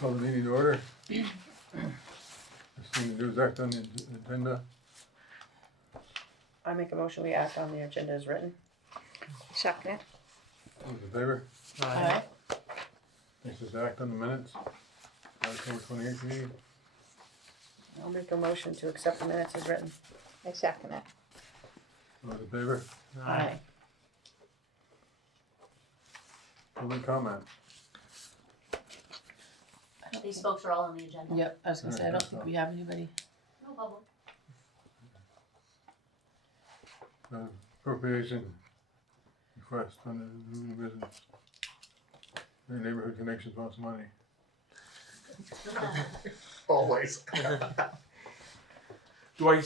Call the meeting to order. First thing to do is act on the agenda. I make a motion we act on the agenda as written. Second it. Those in favor? Aye. Next is act on the minutes. October 28th meeting. I'll make a motion to accept the minutes as written. I second it. Those in favor? Aye. Public comment. These folks are all on the agenda. Yep, I was gonna say, I don't think we have anybody. No problem. Appropriation request on the new business. The neighborhood connections wants money. Always. Do I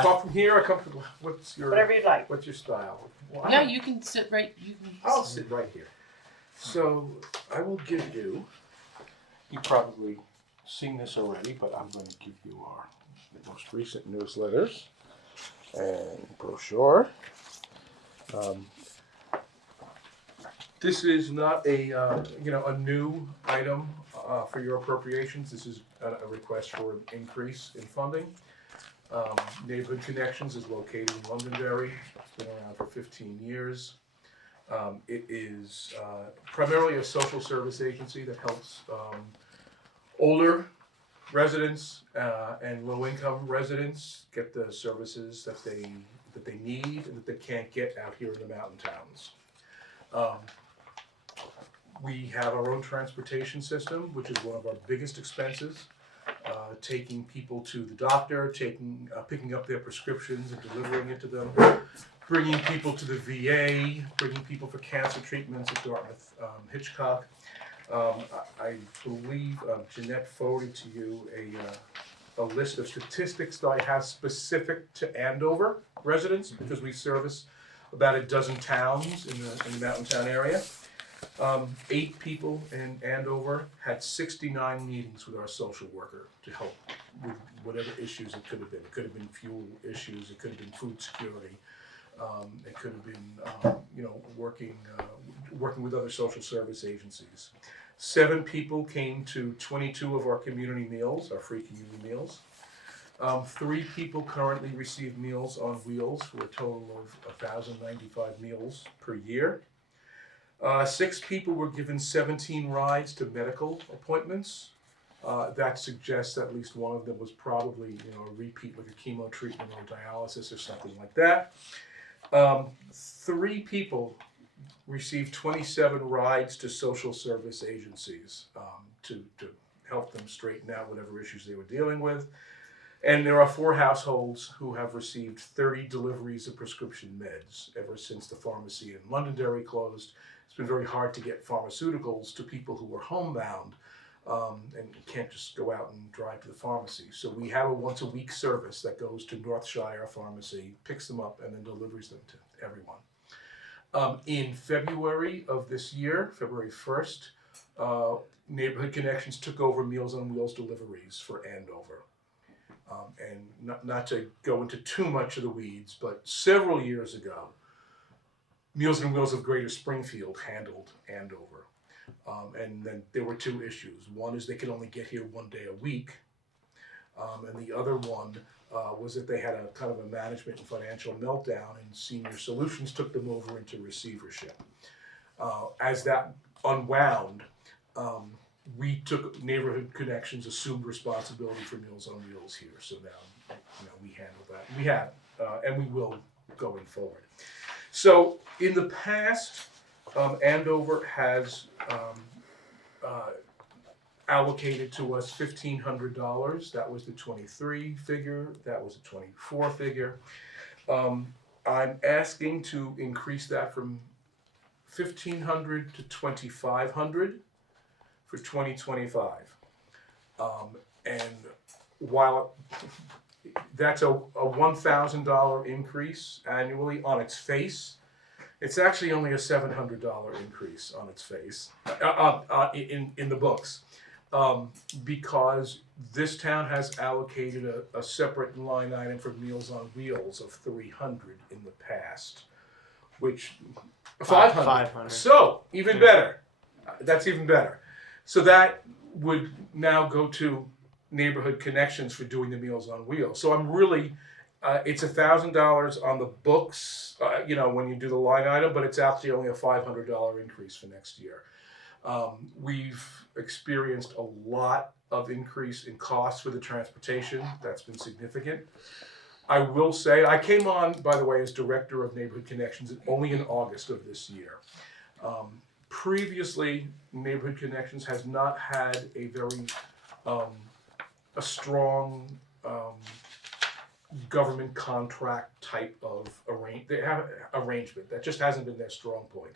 talk from here or come from, what's your Whatever you'd like. what's your style? Well, Yeah, you can sit right, you can. I'll sit right here. So I will give you. You've probably seen this already, but I'm going to give you our most recent newsletters and brochure. This is not a new item for your appropriations. This is a request for an increase in funding. Neighborhood Connections is located in Londonderry. It's been around for 15 years. It is primarily a social service agency that helps older residents and low-income residents get the services that they need and that they can't get out here in the mountain towns. We have our own transportation system, which is one of our biggest expenses. Taking people to the doctor, picking up their prescriptions and delivering it to them, bringing people to the VA, bringing people for cancer treatments at Dartmouth Hitchcock. I believe Jeanette forwarded to you a list of statistics that I have specific to Andover residents, because we service about a dozen towns in the mountain town area. 8 people in Andover had 69 meetings with our social worker to help with whatever issues it could have been. It could have been fuel issues, it could have been food security, it could have been working with other social service agencies. 7 people came to 22 of our community meals, our free community meals. 3 people currently receive Meals on Wheels for a total of 1,095 meals per year. 6 people were given 17 rides to medical appointments. That suggests at least one of them was probably a repeat, like a chemo treatment or dialysis or something like that. 3 people received 27 rides to social service agencies to help them straighten out whatever issues they were dealing with. And there are 4 households who have received 30 deliveries of prescription meds ever since the pharmacy in Londonderry closed. It's been very hard to get pharmaceuticals to people who are homebound and can't just go out and drive to the pharmacy. So we have a once-a-week service that goes to Northshire Pharmacy, picks them up, and then delivers them to everyone. In February of this year, February 1st, Neighborhood Connections took over Meals on Wheels deliveries for Andover. And not to go into too much of the weeds, but several years ago, Meals on Wheels of Greater Springfield handled Andover. And then there were 2 issues. One is they could only get here 1 day a week. And the other one was that they had a kind of a management and financial meltdown, and Senior Solutions took them over into receivership. As that unwound, we took Neighborhood Connections, assumed responsibility for Meals on Wheels here. So now, we handle that. We have, and we will going forward. So in the past, Andover has allocated to us $1,500. That was the 23 figure. That was the 24 figure. I'm asking to increase that from $1,500 to $2,500 for 2025. And while that's a $1,000 increase annually on its face, it's actually only a $700 increase on its face in the books, because this town has allocated a separate line item for Meals on Wheels of $300 in the past, which 500. 500. So even better. That's even better. So that would now go to Neighborhood Connections for doing the Meals on Wheels. So I'm really, it's $1,000 on the books, when you do the line item, but it's actually only a $500 increase for next year. We've experienced a lot of increase in costs for the transportation. That's been significant. I will say, I came on, by the way, as director of Neighborhood Connections only in August of this year. Previously, Neighborhood Connections has not had a very, a strong government contract type of arrangement. That just hasn't been their strong point.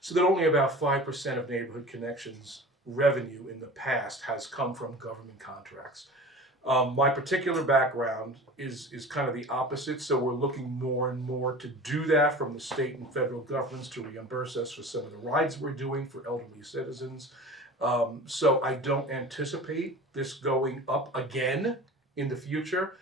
So that only about 5% of Neighborhood Connections revenue in the past has come from government contracts. My particular background is kind of the opposite, so we're looking more and more to do that from the state and federal governments to reimburse us for some of the rides we're doing for elderly citizens. So I don't anticipate this going up again in the future.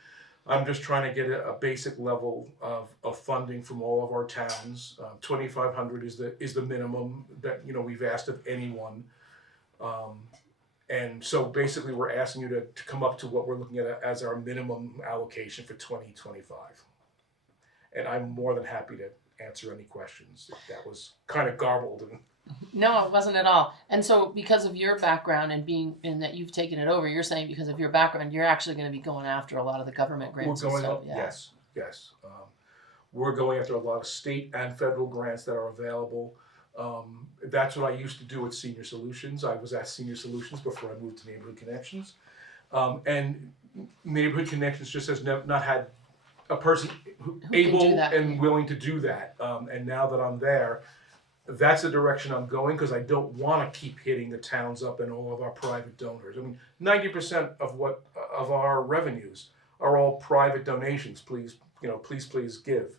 I'm just trying to get a basic level of funding from all of our towns. $2,500 is the minimum that we've asked of anyone. And so basically we're asking you to come up to what we're looking at as our minimum allocation for 2025. And I'm more than happy to answer any questions if that was kind of garbled. No, it wasn't at all. And so because of your background and that you've taken it over, you're saying because of your background, you're actually going to be going after a lot of the government grants and stuff. Yeah. Yes. We're going after a lot of state and federal grants that are available. That's what I used to do at Senior Solutions. I was at Senior Solutions before I moved to Neighborhood Connections. And Neighborhood Connections just has not had a person who able and willing to do that. And now that I'm there, that's the direction I'm going because I don't want to keep hitting the towns up and all of our private donors. I mean, 90% of our revenues are all private donations. Please give.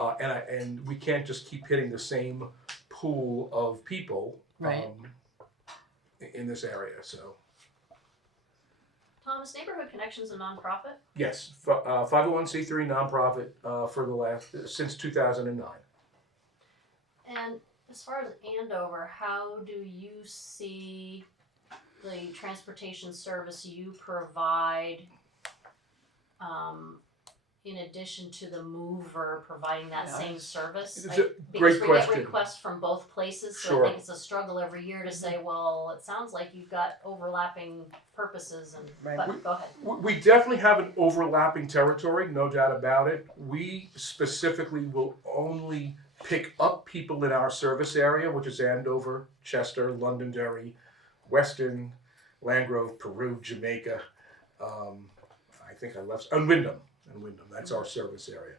And we can't just keep hitting the same pool of people in this area. So, Tom, is Neighborhood Connections a nonprofit? yes, 501c3 nonprofit since 2009. And as far as Andover, how do you see the transportation service you provide in addition to the mover providing that same service? It's a great question. Because we get requests from both places, so Sure. I think it's a struggle every year to say, well, it sounds like you've got overlapping purposes, but go ahead. We definitely have an overlapping territory, no doubt about it. We specifically will only pick up people in our service area, which is Andover, Chester, Londonderry, Weston, Landgrove, Peru, Jamaica, I think I left, and Wyndham. That's our service area.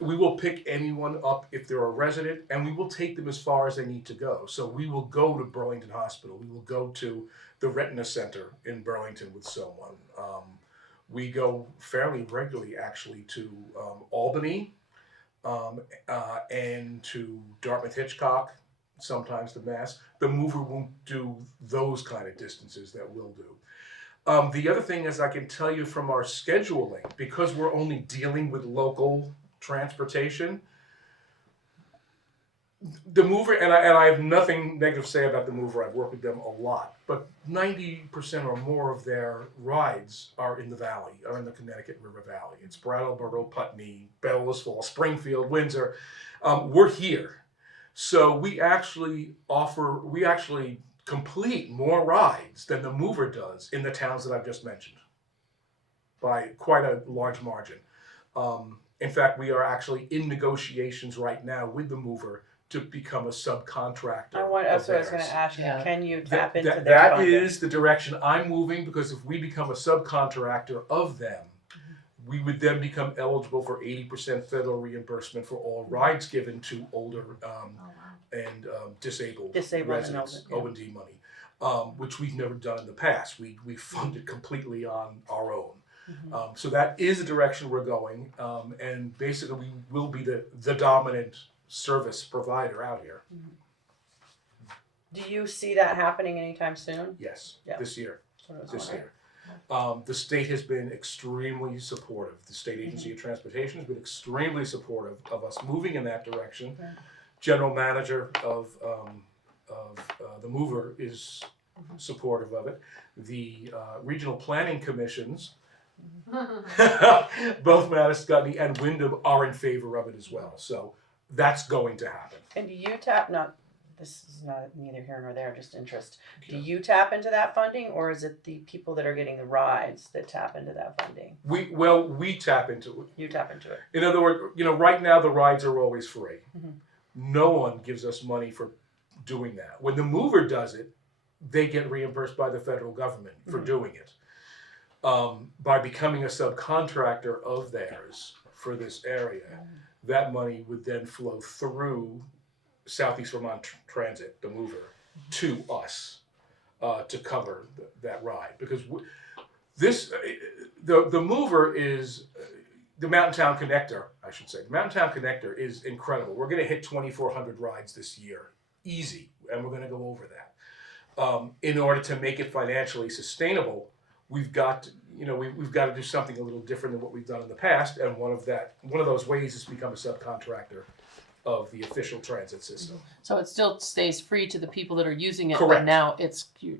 We will pick anyone up if they're a resident, and we will take them as far as they need to go. So we will go to Burlington Hospital. We will go to the Retina Center in Burlington with someone. We go fairly regularly, actually, to Albany and to Dartmouth Hitchcock, sometimes to Mass. The mover won't do those kind of distances that we'll do. The other thing is I can tell you from our scheduling, because we're only dealing with local transportation, the mover, and I have nothing negative to say about the mover, I've worked with them a lot, but 90% or more of their rides are in the valley, are in the Connecticut River Valley. It's Brattleboro, Putney, Bellows Falls, Springfield, Windsor. We're here. So we actually complete more rides than the mover does in the towns that I've just mentioned by quite a large margin. In fact, we are actually in negotiations right now with the mover to become a subcontractor. That's what I was going to ask you. Yeah. Can you tap into their That funding? is the direction I'm moving, because if we become a subcontractor of them, we would then become eligible for 80% federal reimbursement for all rides given to older and disabled residents, and older, O&D money, which we've never done in the past. We fund it completely on our own. So that is the direction we're going, and basically we will be the dominant service provider out here. Do you see that happening anytime soon? Yes, Yeah. this year. This year. The state has been extremely supportive. The State Agency of Transportation has been extremely supportive of us moving in that direction. Okay. General manager of the mover is supportive of it. The regional planning commissions, both Madison and Wyndham, are in favor of it as well. So that's going to happen. And do you tap, this is not neither here nor there, just interest. Do you tap into that funding, or is it the people that are getting the rides that tap into that funding? We tap into it. You tap into it. In other words, right now the rides are always free. Mm-hmm. No one gives us money for doing that. When the mover does it, they get reimbursed by the federal government for doing it. By becoming a subcontractor of theirs for this area, that money would then flow through Southeast Vermont Transit, the mover, to us to cover that ride. Because the mover is the Mountain Town Connector, I should say. The Mountain Town Connector is incredible. We're going to hit 2,400 rides this year, easy, and we're going to go over that. In order to make it financially sustainable, we've got to, we've got to do something a little different than what we've done in the past, and one of those ways is to become a subcontractor of the official transit system. So it still stays free to the people that are using it, Correct. but now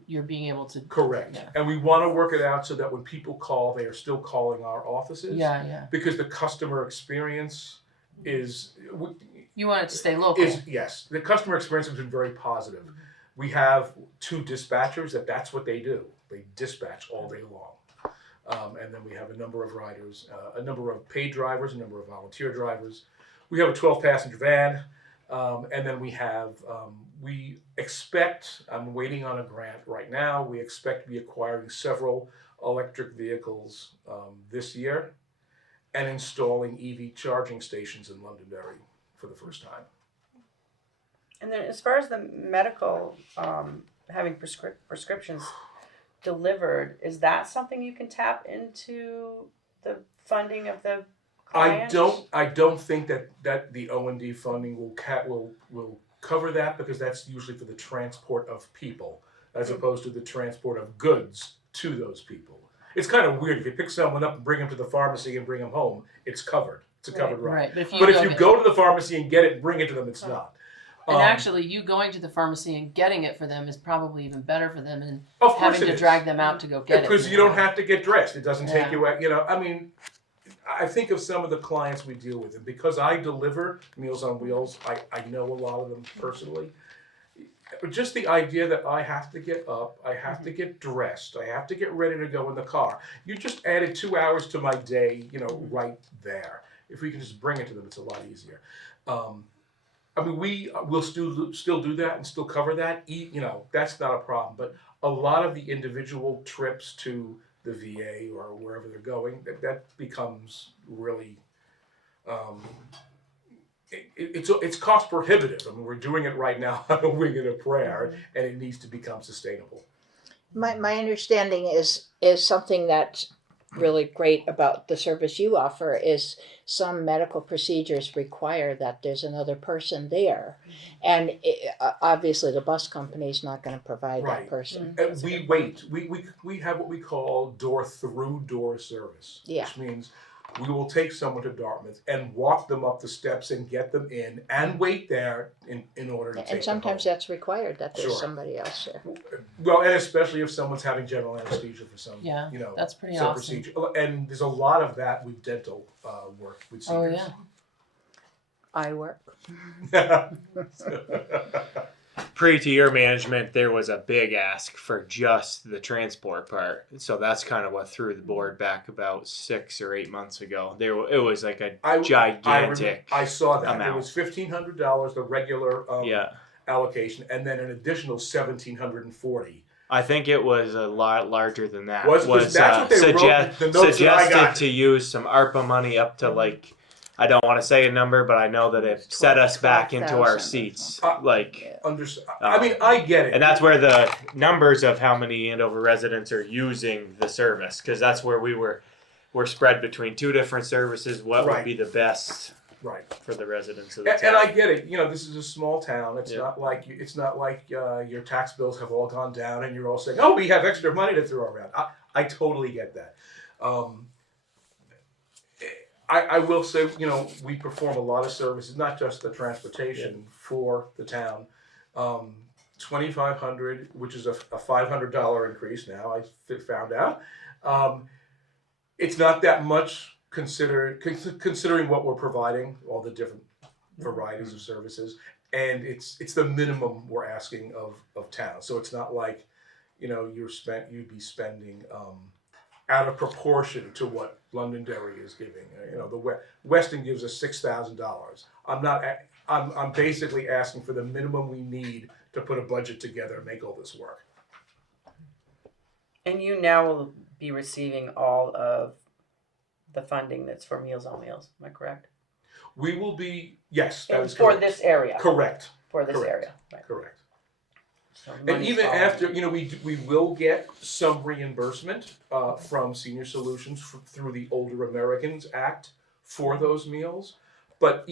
you're being able to. Correct. Yeah. And we want to work it out so that when people call, they are still calling our offices. Yeah. Because the customer experience is You want it to stay local. yes, the customer experience has been very positive. We have 2 dispatchers that's what they do. They dispatch all day long. And then we have a number of riders, a number of paid drivers, a number of volunteer drivers. We have a 12-passenger van, and then we have, we expect, I'm waiting on a grant right now, we expect to be acquiring several electric vehicles this year and installing EV charging stations in Londonderry for the first time. And then as far as the medical, having prescriptions delivered, is that something you can tap into the funding of the client? I don't think that the O&D funding will cover that, because that's usually for the transport of people as opposed to the transport of goods to those people. It's kind of weird if you pick someone up and bring them to the pharmacy and bring them home, it's covered. It's a covered ride. Right. But if you go to the pharmacy and get it and bring it to them, it's not. And actually, you going to the pharmacy and getting it for them is probably even better for them than of course having it to is. drag them out to go get it. Because you don't have to get dressed. It doesn't take Yeah. you out. I mean, I think of some of the clients we deal with, and because I deliver Meals on Wheels, I know a lot of them personally. But just the idea that I have to get up, I have to get dressed, I have to get ready to go in the car. You just added 2 hours to my day, right there. If we can just bring it to them, it's a lot easier. I mean, we will still do that and still cover that. That's not a problem. But a lot of the individual trips to the VA or wherever they're going, that becomes really, it's cost prohibitive. I mean, we're doing it right now on a wing and a prayer, and it needs to become sustainable. My understanding is something that's really great about the service you offer is some medical procedures require that there's another person there, and obviously the bus company is not going to provide that person. And we wait. We have what we call door-through-door service, Yeah. which means we will take someone to Dartmouth and walk them up the steps and get them in and wait there in order to take And sometimes them home. that's required that there's Sure. somebody else there. Well, and especially if someone's having general anesthesia for some, That's pretty some awesome. procedure. And there's a lot of that with dental work with Oh seniors. yeah. I work. Pre to your management, there was a big ask for just the transport part. So that's kind of what threw the board back about 6 or 8 months ago. It was like a gigantic I saw that. amount. It was $1,500, the regular yeah. allocation, and then an additional $1,740. I think it was a lot larger than that. That's what they wrote, the notes that I suggested got. to use some ARPA money up to like, I don't want to say a number, but I know that it set us back into our 12,000. seats. I mean, I get it. And that's where the numbers of how many Andover residents are using the service, because that's where we're spread between 2 different services. What Right. would be the best Right. for the residents of the And town? I get it. This is a small town. It's Yeah. not like your tax bills have all gone down and you're all saying, "Oh, we have extra money to throw around." I totally get that. I will say, we perform a lot of services, not just the transportation for the town. $2,500, which is a $500 increase now, I found out. It's not that much considering what we're providing, all the different varieties of services, and it's the minimum we're asking of town. So it's not like, you'd be spending out of proportion to what Londonderry is giving. The Weston gives us $6,000. I'm basically asking for the minimum we need to put a budget together and make all this work. And you now will be receiving all of the funding that's for Meals on Wheels. Am I correct? We will be, yes, that is for correct. this area. Correct. For this Correct. area. Right. Correct. So And even following. after, we will get some reimbursement from Senior Solutions through the Older Americans Act for those meals, but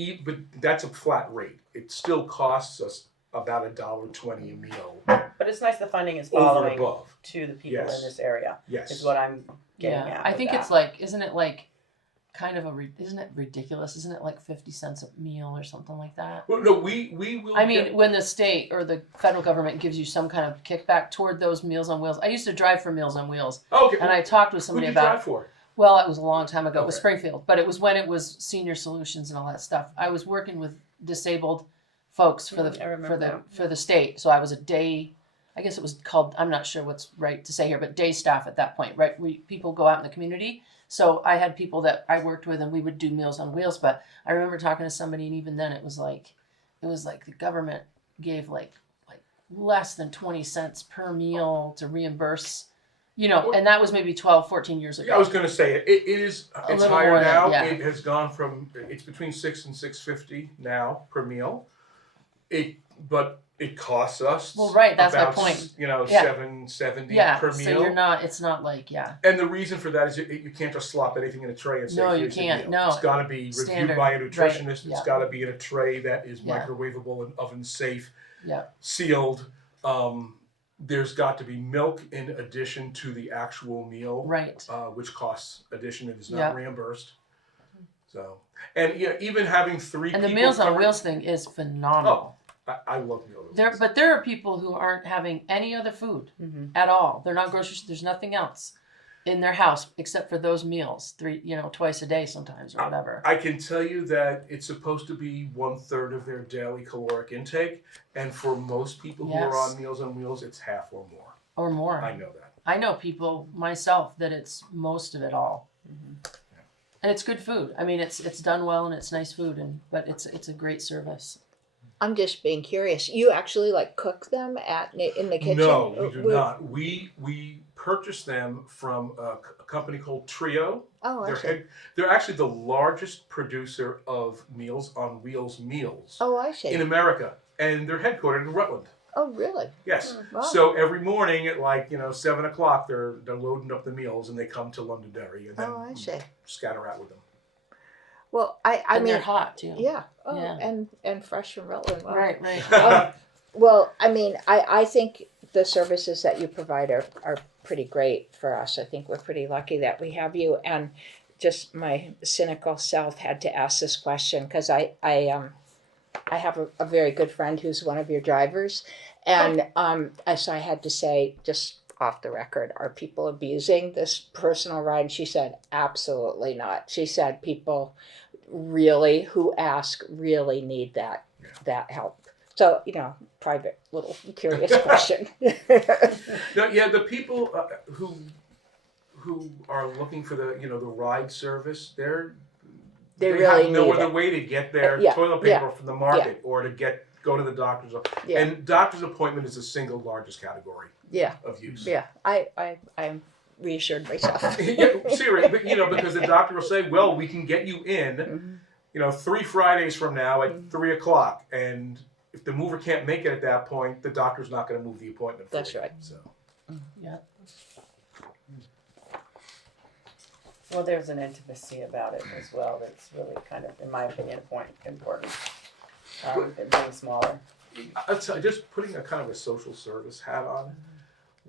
that's a flat rate. It still costs us about $1.20 a meal. But it's nice the funding is Over and following above. to the people Yes. in this area. Yes. Is what I'm getting Yeah, at. I with think that. it's like, isn't it like kind of isn't it ridiculous? Isn't it like 50 cents a meal or something like that? Well, no, we will. I mean, when the state or the federal government gives you some kind of kickback toward those Meals on Wheels. I used to drive for Meals on Wheels, okay. and I talked with Who somebody did you about. drive for? Well, it was a long time ago. It was Okay. Springfield, but it was when it was Senior Solutions and all that stuff. I was working with disabled folks for I remember for the state. So I was a day, I guess it was called, I'm not sure what's right to say here, but day staff at that point, right? People go out in the community. So I had people that I worked with and we would do Meals on Wheels. But I remember talking to somebody, and even then it was like the government gave like less than 20 cents per meal to reimburse, and that was maybe 12, 14 years ago. I was going to say it's little higher more than- now. yeah. It has gone from, it's between $6 and $6.50 now per meal. But it costs us. Well, right, that's my about, point. Yeah. $7.70 Yeah, per so meal. it's not like, And the reason for that is you can't just slop anything in a tray and say, No, you here's the can't. meal. No. It's got to be reviewed Standard. by a Right. nutritionist. Yeah. It's got to be in a tray that is Yeah. microwavable and oven safe, yeah. sealed. There's got to be milk in addition to the actual meal, Right. which costs addition and is not Yeah. reimbursed. So, and even having three And the people Meals on covered- Wheels thing is phenomenal. I love Meals on There, Wheels. but there are people who aren't having any other food Mhm. at all. They're not grocery. There's nothing else in their house except for those meals. Twice a day sometimes or whatever. I can tell you that it's supposed to be 1/3 of their daily caloric intake, and for most people who are Yes. on Meals on Wheels, it's half or more. Or more. I know that. I know people myself that it's most of it all. Mhm. And it's good food. I mean, it's done well and it's nice food, but it's a great service. I'm just being curious. You actually cook them in the kitchen? No, we do Would- not. We purchase them from a company called Trio. Oh, I see. They're actually the largest producer of Meals on Wheels meals Oh, I see. in America, and they're headquartered in Rutland. Oh, really? Yes. Wow. So every morning at 7:00, they're loading up the meals and they come to Londonderry and then Oh, I see. scatter out with them. Well, I And mean, they're hot too. yeah. Oh, Yeah. and fresh from Rutland. Wow. Right, right. Well, I mean, I think the services that you provide are pretty great for us. I think we're pretty lucky that we have you. And just my cynical self had to ask this question because I have a very good friend who's one of your drivers, and so I had to say, just off the record, are people abusing this personal ride? And she said, absolutely not. She said people really who ask really need that help. So, private little curious question. No, yeah, the people who are looking for the ride service, they They really have no need other it. way to get their Yeah, toilet paper from the market or to go to the doctor's. Yeah. And doctor's appointment is the single largest category Yeah, of use. yeah. I'm reassured myself. Yeah, seriously, but because the doctor will say, well, we can get you in, 3 Fridays from now at 3:00, and if the mover can't make it at that point, the doctor's not going to move the appointment for That's you. right. So. Yeah. Well, there's an intimacy about it as well that's really kind of, in my opinion, important. It being smaller. I'll tell you, just putting a kind of a social service hat on,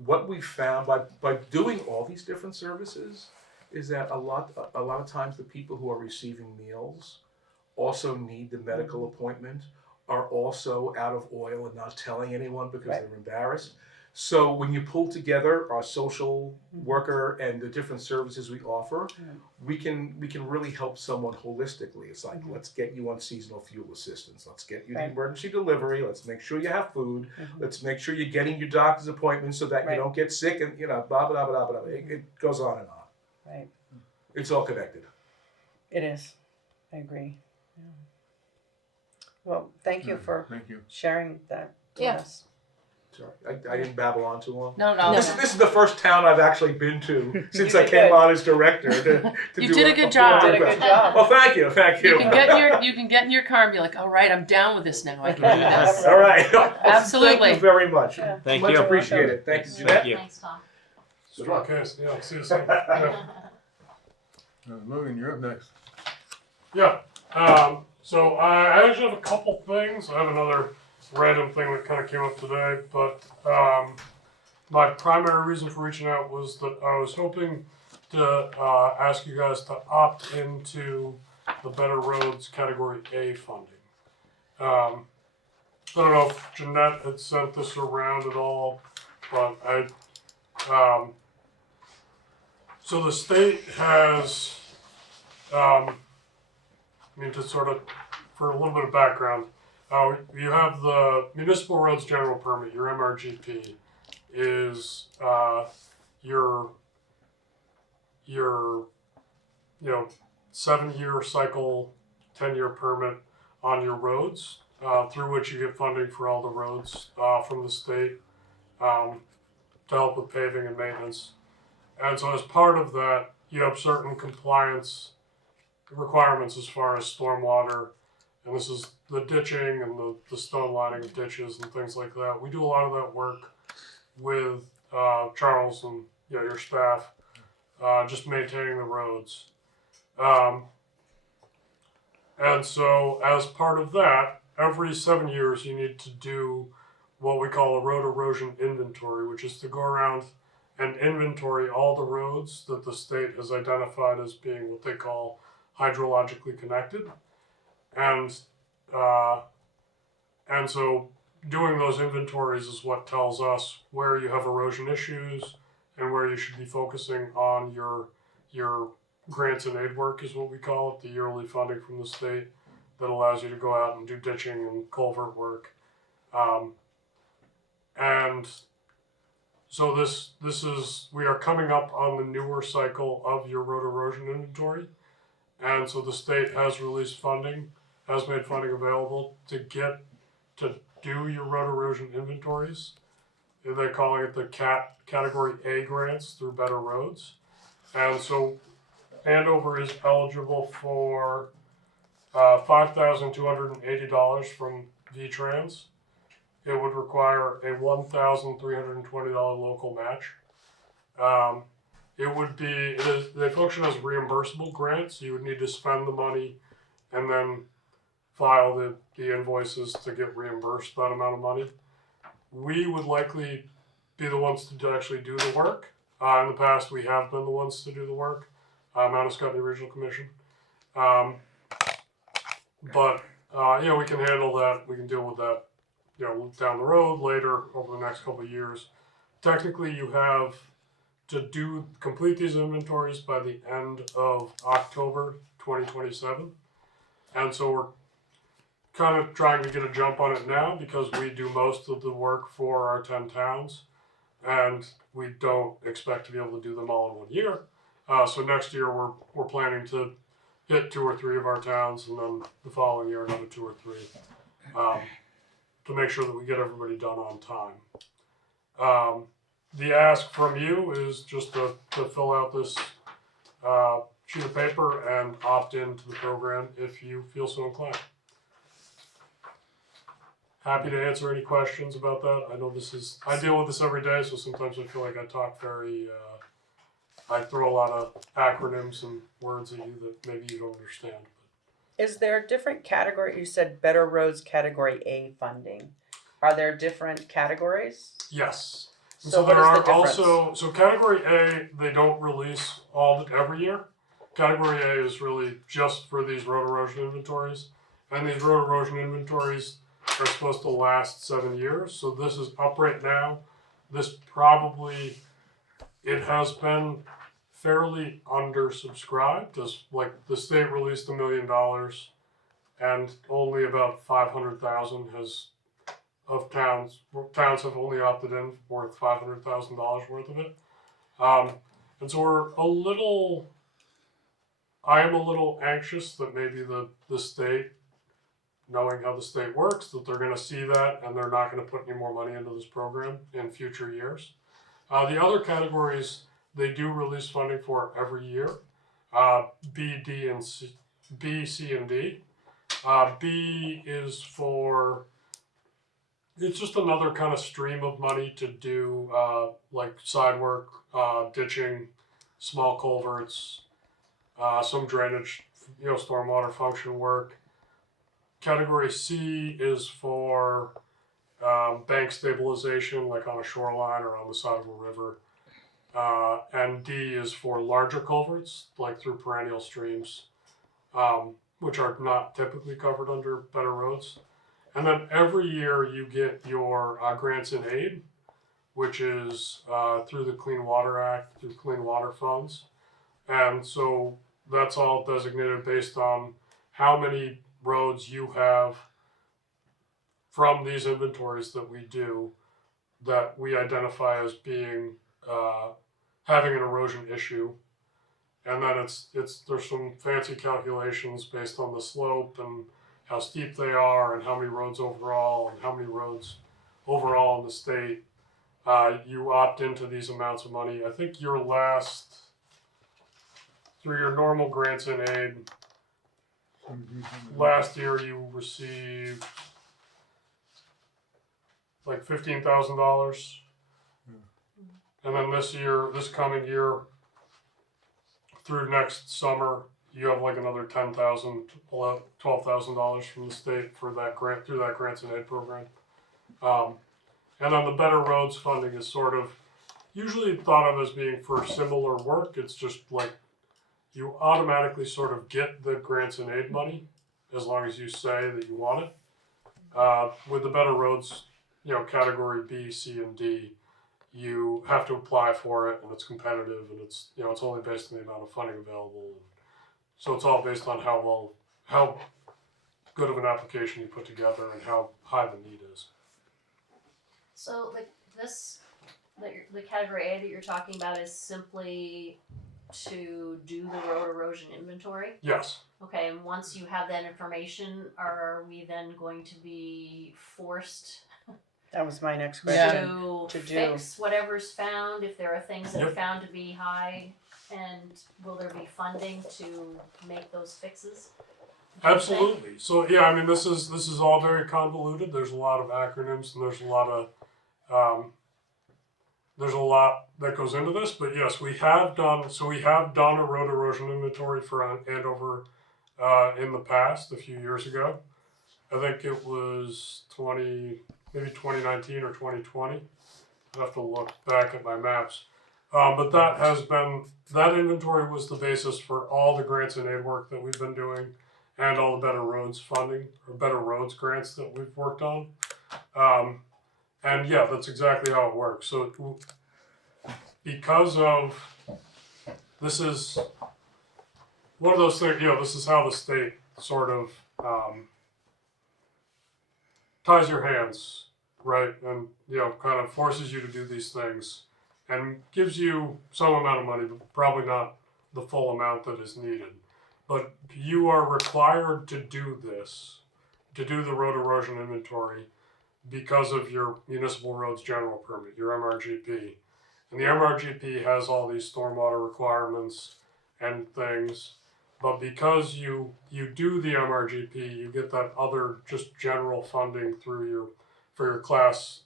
what we found by doing all these different services is that a lot of times the people who are receiving meals also need the medical appointment, are also out of oil and not telling anyone because Right. they're embarrassed. So when you pull together our social worker and the different services we offer, we can really help someone holistically. It's like, let's get you on seasonal fuel assistance. Let's get you the Right. emergency delivery. Let's make sure you have food. Mhm. Let's make sure you're getting your doctor's appointments so that Right. you don't get sick and, blah, blah, blah, blah, blah. It goes on and on. Right. It's all connected. It is. I agree. Yeah. Well, thank you for Thank you. sharing that with Yeah. us. Sorry, I didn't babble on too long. No, no. This is the first town I've actually been to since You I did came good. on as director. To You do did a good job. You did a good job. Well, thank you. You can get in your car and be like, all right, I'm down with this now. I can do this. All right. Absolutely. Thank you very much. Yeah. Thank Much you. appreciated. Thank you, Thank Jeanette. you. Thanks, Tom. Good luck. Okay, yeah, see you soon. Yeah. Logan, you're up next. Yeah. So I actually have a couple things. I have another random thing that kind of came up today, but my primary reason for reaching out was that I was hoping to ask you guys to opt into the Better Roads Category A funding. I don't know if Jeanette had sent this around at all, but so the state has, to sort of, for a little bit of background, you have the Municipal Roads General Permit, your MRGP, is your 7-year cycle, 10-year permit on your roads, through which you get funding for all the roads from the state to help with paving and maintenance. And so as part of that, you have certain compliance requirements as far as stormwater, and this is the ditching and the stone lining of ditches and things like that. We do a lot of that work with Charles and your staff, just maintaining the roads. And so as part of that, every 7 years you need to do what we call a road erosion inventory, which is to go around and inventory all the roads that the state has identified as being what they call hydrologically connected. And so doing those inventories is what tells us where you have erosion issues and where you should be focusing on your grants and aid work is what we call it, the yearly funding from the state that allows you to go out and do ditching and culvert work. And so this is, we are coming up on the newer cycle of your road erosion inventory. And so the state has released funding, has made funding available to do your road erosion inventories. They're calling it the Category A grants through Better Roads. And so Andover is eligible for $5,280 from VTrans. It would require a $1,320 local match. They function as reimbursable grants. You would need to spend the money and then file the invoices to get reimbursed that amount of money. We would likely be the ones to actually do the work. In the past, we have been the ones to do the work, Mount Scottney Regional Commission. But we can handle that. We can deal with that, down the road later over the next couple of years. Technically, you have to complete these inventories by the end of October 2027. And so we're kind of trying to get a jump on it now because we do most of the work for our 10 towns and we don't expect to be able to do them all in 1 year. So next year we're planning to hit 2 or 3 of our towns and then the following year another 2 or 3 to make sure that we get everybody done on time. The ask from you is just to fill out this sheet of paper and opt into the program if you feel so inclined. Happy to answer any questions about that. I know I deal with this every day, so sometimes I feel like I talk I throw a lot of acronyms and words at you that maybe you don't understand. Is there a different category? You said Better Roads Category A funding. Are there different categories? Yes. And So what there is are the difference? also Category A, they don't release every year. Category A is really just for these road erosion inventories. And these road erosion inventories are supposed to last 7 years. So this is up right now. This probably, it has been fairly undersubscribed. As like the state released $1 million, and only about 500,000 of towns have only opted in worth $500,000 worth of it. And so I am a little anxious that maybe the state, knowing how the state works, that they're going to see that and they're not going to put any more money into this program in future years. The other categories they do release funding for every year, B, C, and D. B is for, it's just another kind of stream of money to do like side work, ditching, small culverts, some drainage, stormwater function work. Category C is for bank stabilization, like on a shoreline or on the side of a river. And D is for larger culverts, like through perennial streams, which are not typically covered under better roads. And then every year you get your grants and aid, which is through the Clean Water Act, through Clean Water funds. And so that's all designated based on how many roads you have from these inventories that we do that we identify as being having an erosion issue. And then there's some fancy calculations based on the slope and how steep they are and how many roads overall and how many roads overall in the state. You opt into these amounts of money. I think through your normal grants and aid, last year you received like $15,000. And then this coming year, through next summer, you have like another $10,000, $12,000 from the state for that grant, through that grants and aid program. And then the Better Roads funding is sort of usually thought of as being for similar work. It's just like you automatically sort of get the grants and aid money as long as you say that you want it. With the Better Roads, category B, C, and D, you have to apply for it, and it's competitive, and it's only based on the amount of funding available. So it's all based on how good of an application you put together and how high the need is. So like the category A that you're talking about is simply to do the road erosion inventory? Yes. Okay, and once you have that information, are we then going to be forced That was my next question. to fix whatever's found if there are things that are found to be high, and will there be funding to make those fixes? Absolutely. So yeah, I mean this is all very convoluted. There's a lot of acronyms and there's a lot that goes into this. But yes, we have done a road erosion inventory for Andover in the past, a few years ago. I think it was 2019 or 2020. I have to look back at my maps. But that inventory was the basis for all the grants and aid work that we've been doing and all the Better Roads funding or Better Roads grants that we've worked on. And yeah, that's exactly how it works. So because of, this is one of those things, this is how the state sort of ties your hands, right? And, kind of forces you to do these things and gives you some amount of money, but probably not the full amount that is needed. But you are required to do this, to do the road erosion inventory because of your municipal roads general permit, your MRGP. And the MRGP has all these stormwater requirements and things, but because you do the MRGP, you get that other just general funding for your class.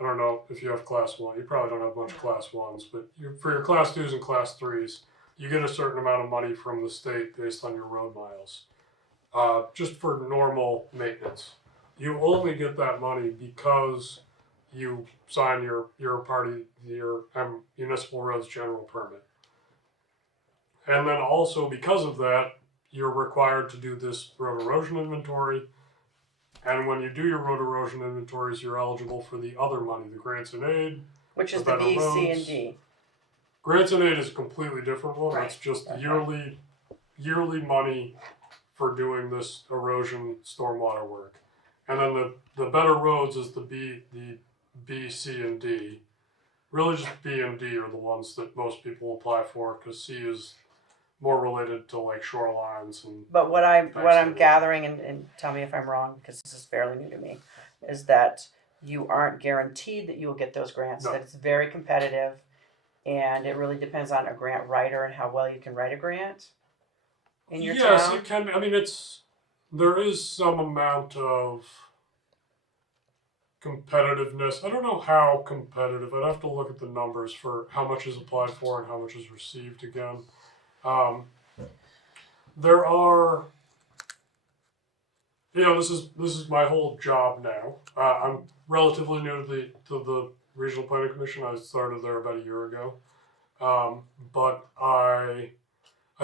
I don't know if you have class 1. You probably don't have much class 1s, but for your class 2s and class 3s, you get a certain amount of money from the state based on your road miles, just for normal maintenance. You only get that money because you sign your municipal roads general permit. And then also because of that, you're required to do this road erosion inventory And when you do your road erosion inventories, you're eligible for the other money, the grants and aid. Which is The the better B, C, and roads. D. Grants and aid is a completely different one. Right. It's just Okay. yearly money for doing this erosion stormwater work. And then the better roads is the B, C, and D. Really just B and D are the ones that most people apply for, because C is more related to like shorelines and But what I'm Excellent. gathering, and tell me if I'm wrong, because this is fairly new to me, is that you aren't guaranteed that you will get those grants. No. That it's very competitive, and it really depends on a grant writer and how well you can write a grant in your yes, town. it can. I mean, there is some amount of competitiveness. I don't know how competitive. I'd have to look at the numbers for how much is applied for and how much is received again. There are, this is my whole job now. I'm relatively new to the Regional Planning Commission. I started there about a year ago, but I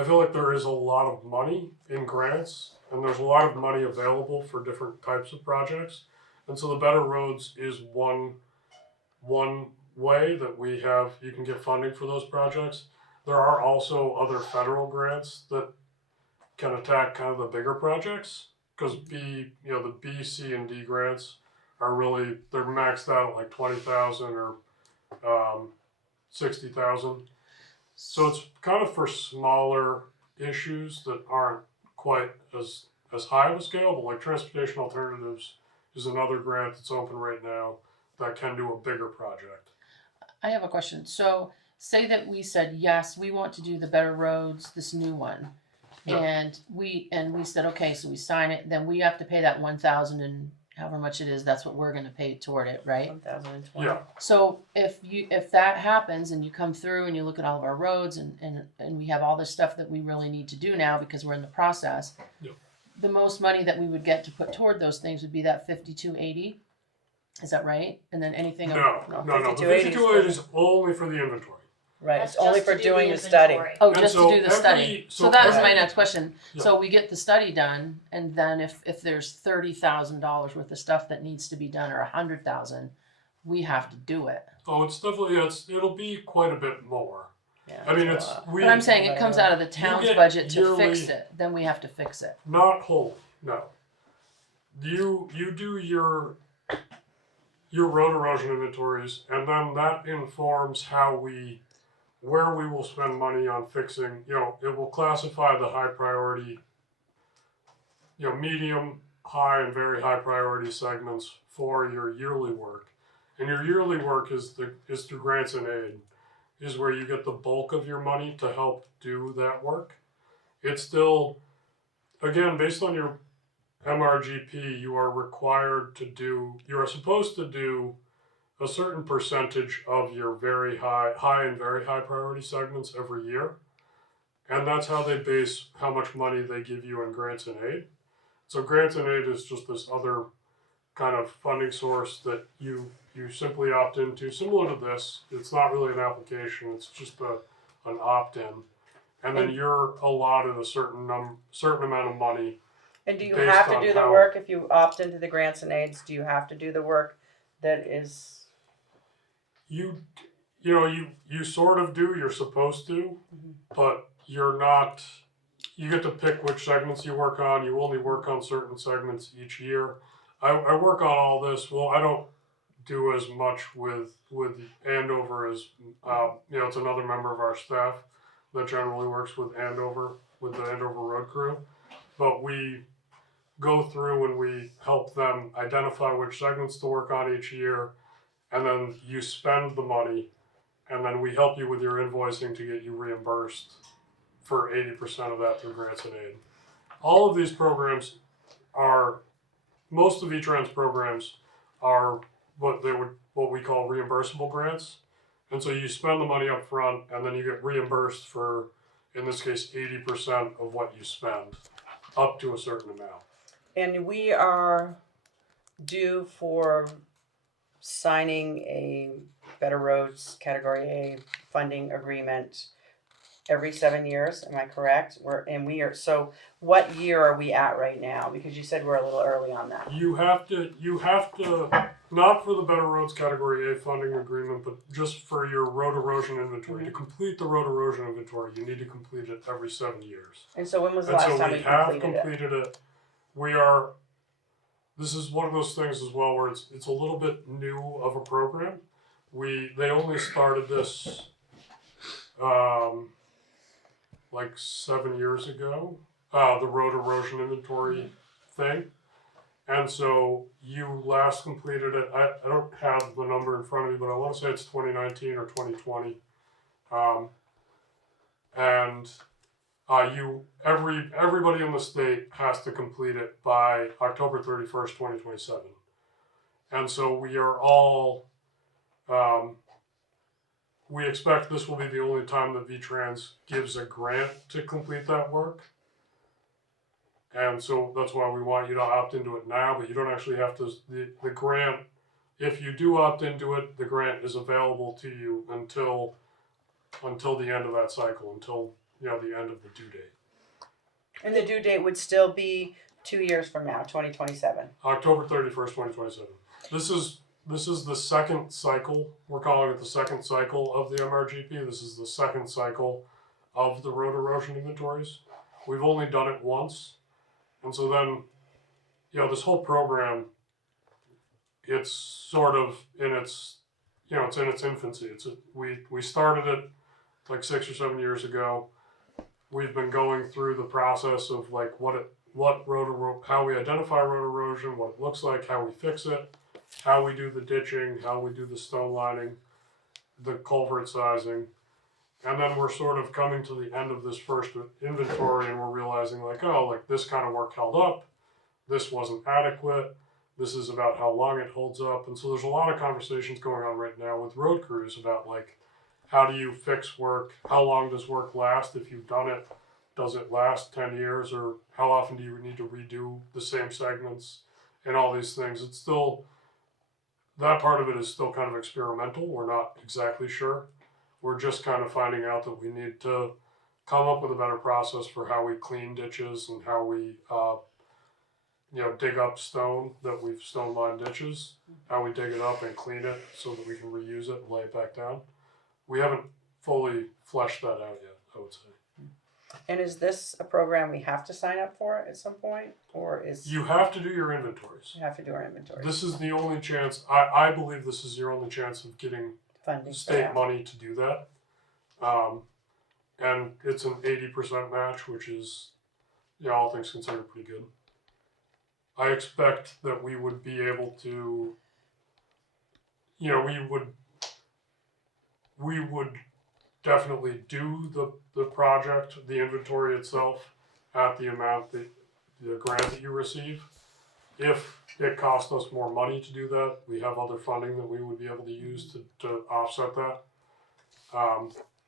feel like there is a lot of money in grants, and there's a lot of money available for different types of projects. And so the Better Roads is one way that you can get funding for those projects. There are also other federal grants that can attack kind of the bigger projects, because the B, C, and D grants are they're maxed out at like 20,000 or 60,000. So it's kind of for smaller issues that aren't quite as high of a scale, but like transportation alternatives is another grant that's open right now that can do a bigger project. I have a question. So say that we said, yes, we want to do the Better Roads, this new one. Yeah. And we said, okay, so we sign it, then we have to pay that 1,000 and however much it is, that's what we're gonna pay toward it, right? 1,020. Yeah. So if that happens and you come through and you look at all of our roads and we have all this stuff that we really need to do now because we're in the process, Yeah. the most money that we would get to put toward those things would be that 5,280. Is that right? And then anything No. The 5280 5280 is only for the inventory. Right. That's It's only just for to do doing the study. inventory. Oh, And just so to do the every- study. so So that was every- my next question. Yeah. So we get the study done, and then if there's $30,000 worth of stuff that needs to be done, or $100,000, we have to do it. Oh, it's definitely it'll be quite a bit more. Yeah, I mean, it's it's a lot. we But I'm saying it comes out of the town's get budget to yearly- fix it. Then we have to fix it. not whole. No. You do your road erosion inventories, and then that informs where we will spend money on fixing. It will classify the high priority, medium, high, and very high priority segments for your yearly work. And your yearly work is through grants and aid, is where you get the bulk of your money to help do that work. It's still, again, based on your MRGP, you are supposed to do a certain percentage of your very high and very high priority segments every year. And that's how they base how much money they give you in grants and aid. So grants and aid is just this other kind of funding source that you simply opt into. Similar to this, it's not really an application, it's just an opt-in. And then you're allotted a certain amount of money. And do you based have to on do the how- work if you opt into the grants and aids? Do you have to do the work that is? You sort of do, you're supposed to, Mhm. but you're not. You get to pick which segments you work on. You only work on certain segments each year. I work on all this. Well, I don't do as much with Andover as it's another member of our staff that generally works with the Andover Road Crew. But we go through and we help them identify which segments to work on each year, and then you spend the money, and then we help you with your invoicing to get you reimbursed for 80% of that through grants and aid. All of these programs most of E-Trans programs are what we call reimbursable grants. And so you spend the money up front, and then you get reimbursed for, in this case, 80% of what you spend, up to a certain amount. And we are due for signing a Better Roads Category A funding agreement every 7 years. Am I correct? So what year are we at right now? Because you said we're a little early on that. You have to, not for the Better Roads Category A funding agreement, but just for your road erosion inventory. To complete the road erosion inventory, you need to complete it every 7 years. And so when was the And last so time we we have completed it? completed it. This is one of those things as well where it's a little bit new of a program. They only started this like 7 years ago, the road erosion inventory thing. And so you last completed it, I don't have the number in front of me, but I want to say it's 2019 or 2020. Everybody in the state has to complete it by October 31st, 2027. And so we are all, we expect this will be the only time that VTrans gives a grant to complete that work. And so that's why we want you to opt into it now, but you don't actually have to, the grant, if you do opt into it, the grant is available to you until the end of that cycle, until, the end of the due date. And the due date would still be 2 years from now, 2027. October 31st, 2027. This is the second cycle. We're calling it the second cycle of the MRGP. This is the second cycle of the road erosion inventories. We've only done it once. And so then, this whole program, it's sort of in its, it's in its infancy. We started it like 6 or 7 years ago. We've been going through the process of like how we identify road erosion, what it looks like, how we fix it, how we do the ditching, how we do the stone lining, the culvert sizing. And then we're sort of coming to the end of this first inventory and we're realizing like, this kind of work held up. This wasn't adequate. This is about how long it holds up. And so there's a lot of conversations going on right now with road crews about like, how do you fix work? How long does work last? If you've done it, does it last 10 years? Or how often do you need to redo the same segments and all these things? It's still, that part of it is still kind of experimental. We're not exactly sure. We're just kind of finding out that we need to come up with a better process for how we clean ditches and how we, dig up stone that we've stone lined ditches, how we dig it up and clean it so that we can reuse it and lay it back down. We haven't fully fleshed that out yet, I would say. And is this a program we have to sign up for at some point? Or You have to do your inventories. we have to do our inventory? This is the only chance, I believe this is your only chance of getting Funding. state money to do that. And it's an 80% match, which is, all things considered, pretty good. I expect that we would be able to, we would definitely do the project, the inventory itself, at the amount that the grant that you receive. If it costs us more money to do that, we have other funding that we would be able to use to offset that.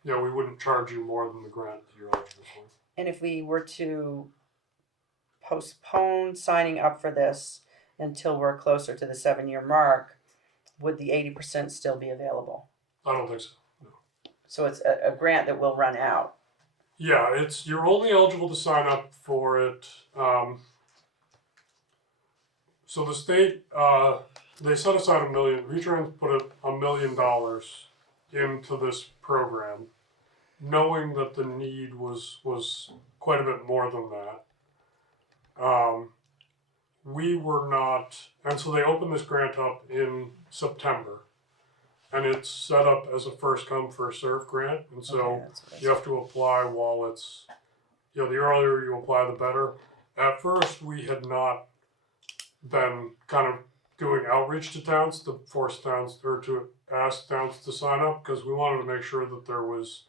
We wouldn't charge you more than the grant that you're eligible for. And if we were to postpone signing up for this until we're closer to the 7-year mark, would the 80% still be available? I don't think so. So it's a grant that will run out. Yeah, you're only eligible to sign up for it. So the state, they set aside $1 million. VTrans put $1 million into this program, knowing that the need was quite a bit more than that. We were not, and so they opened this grant up in September. And it's set up as a first come, first served grant. And so you have to apply while it's, the earlier you apply, the better. At first, we had not been kind of doing outreach to towns to force towns or to ask towns to sign up because we wanted to make sure that there was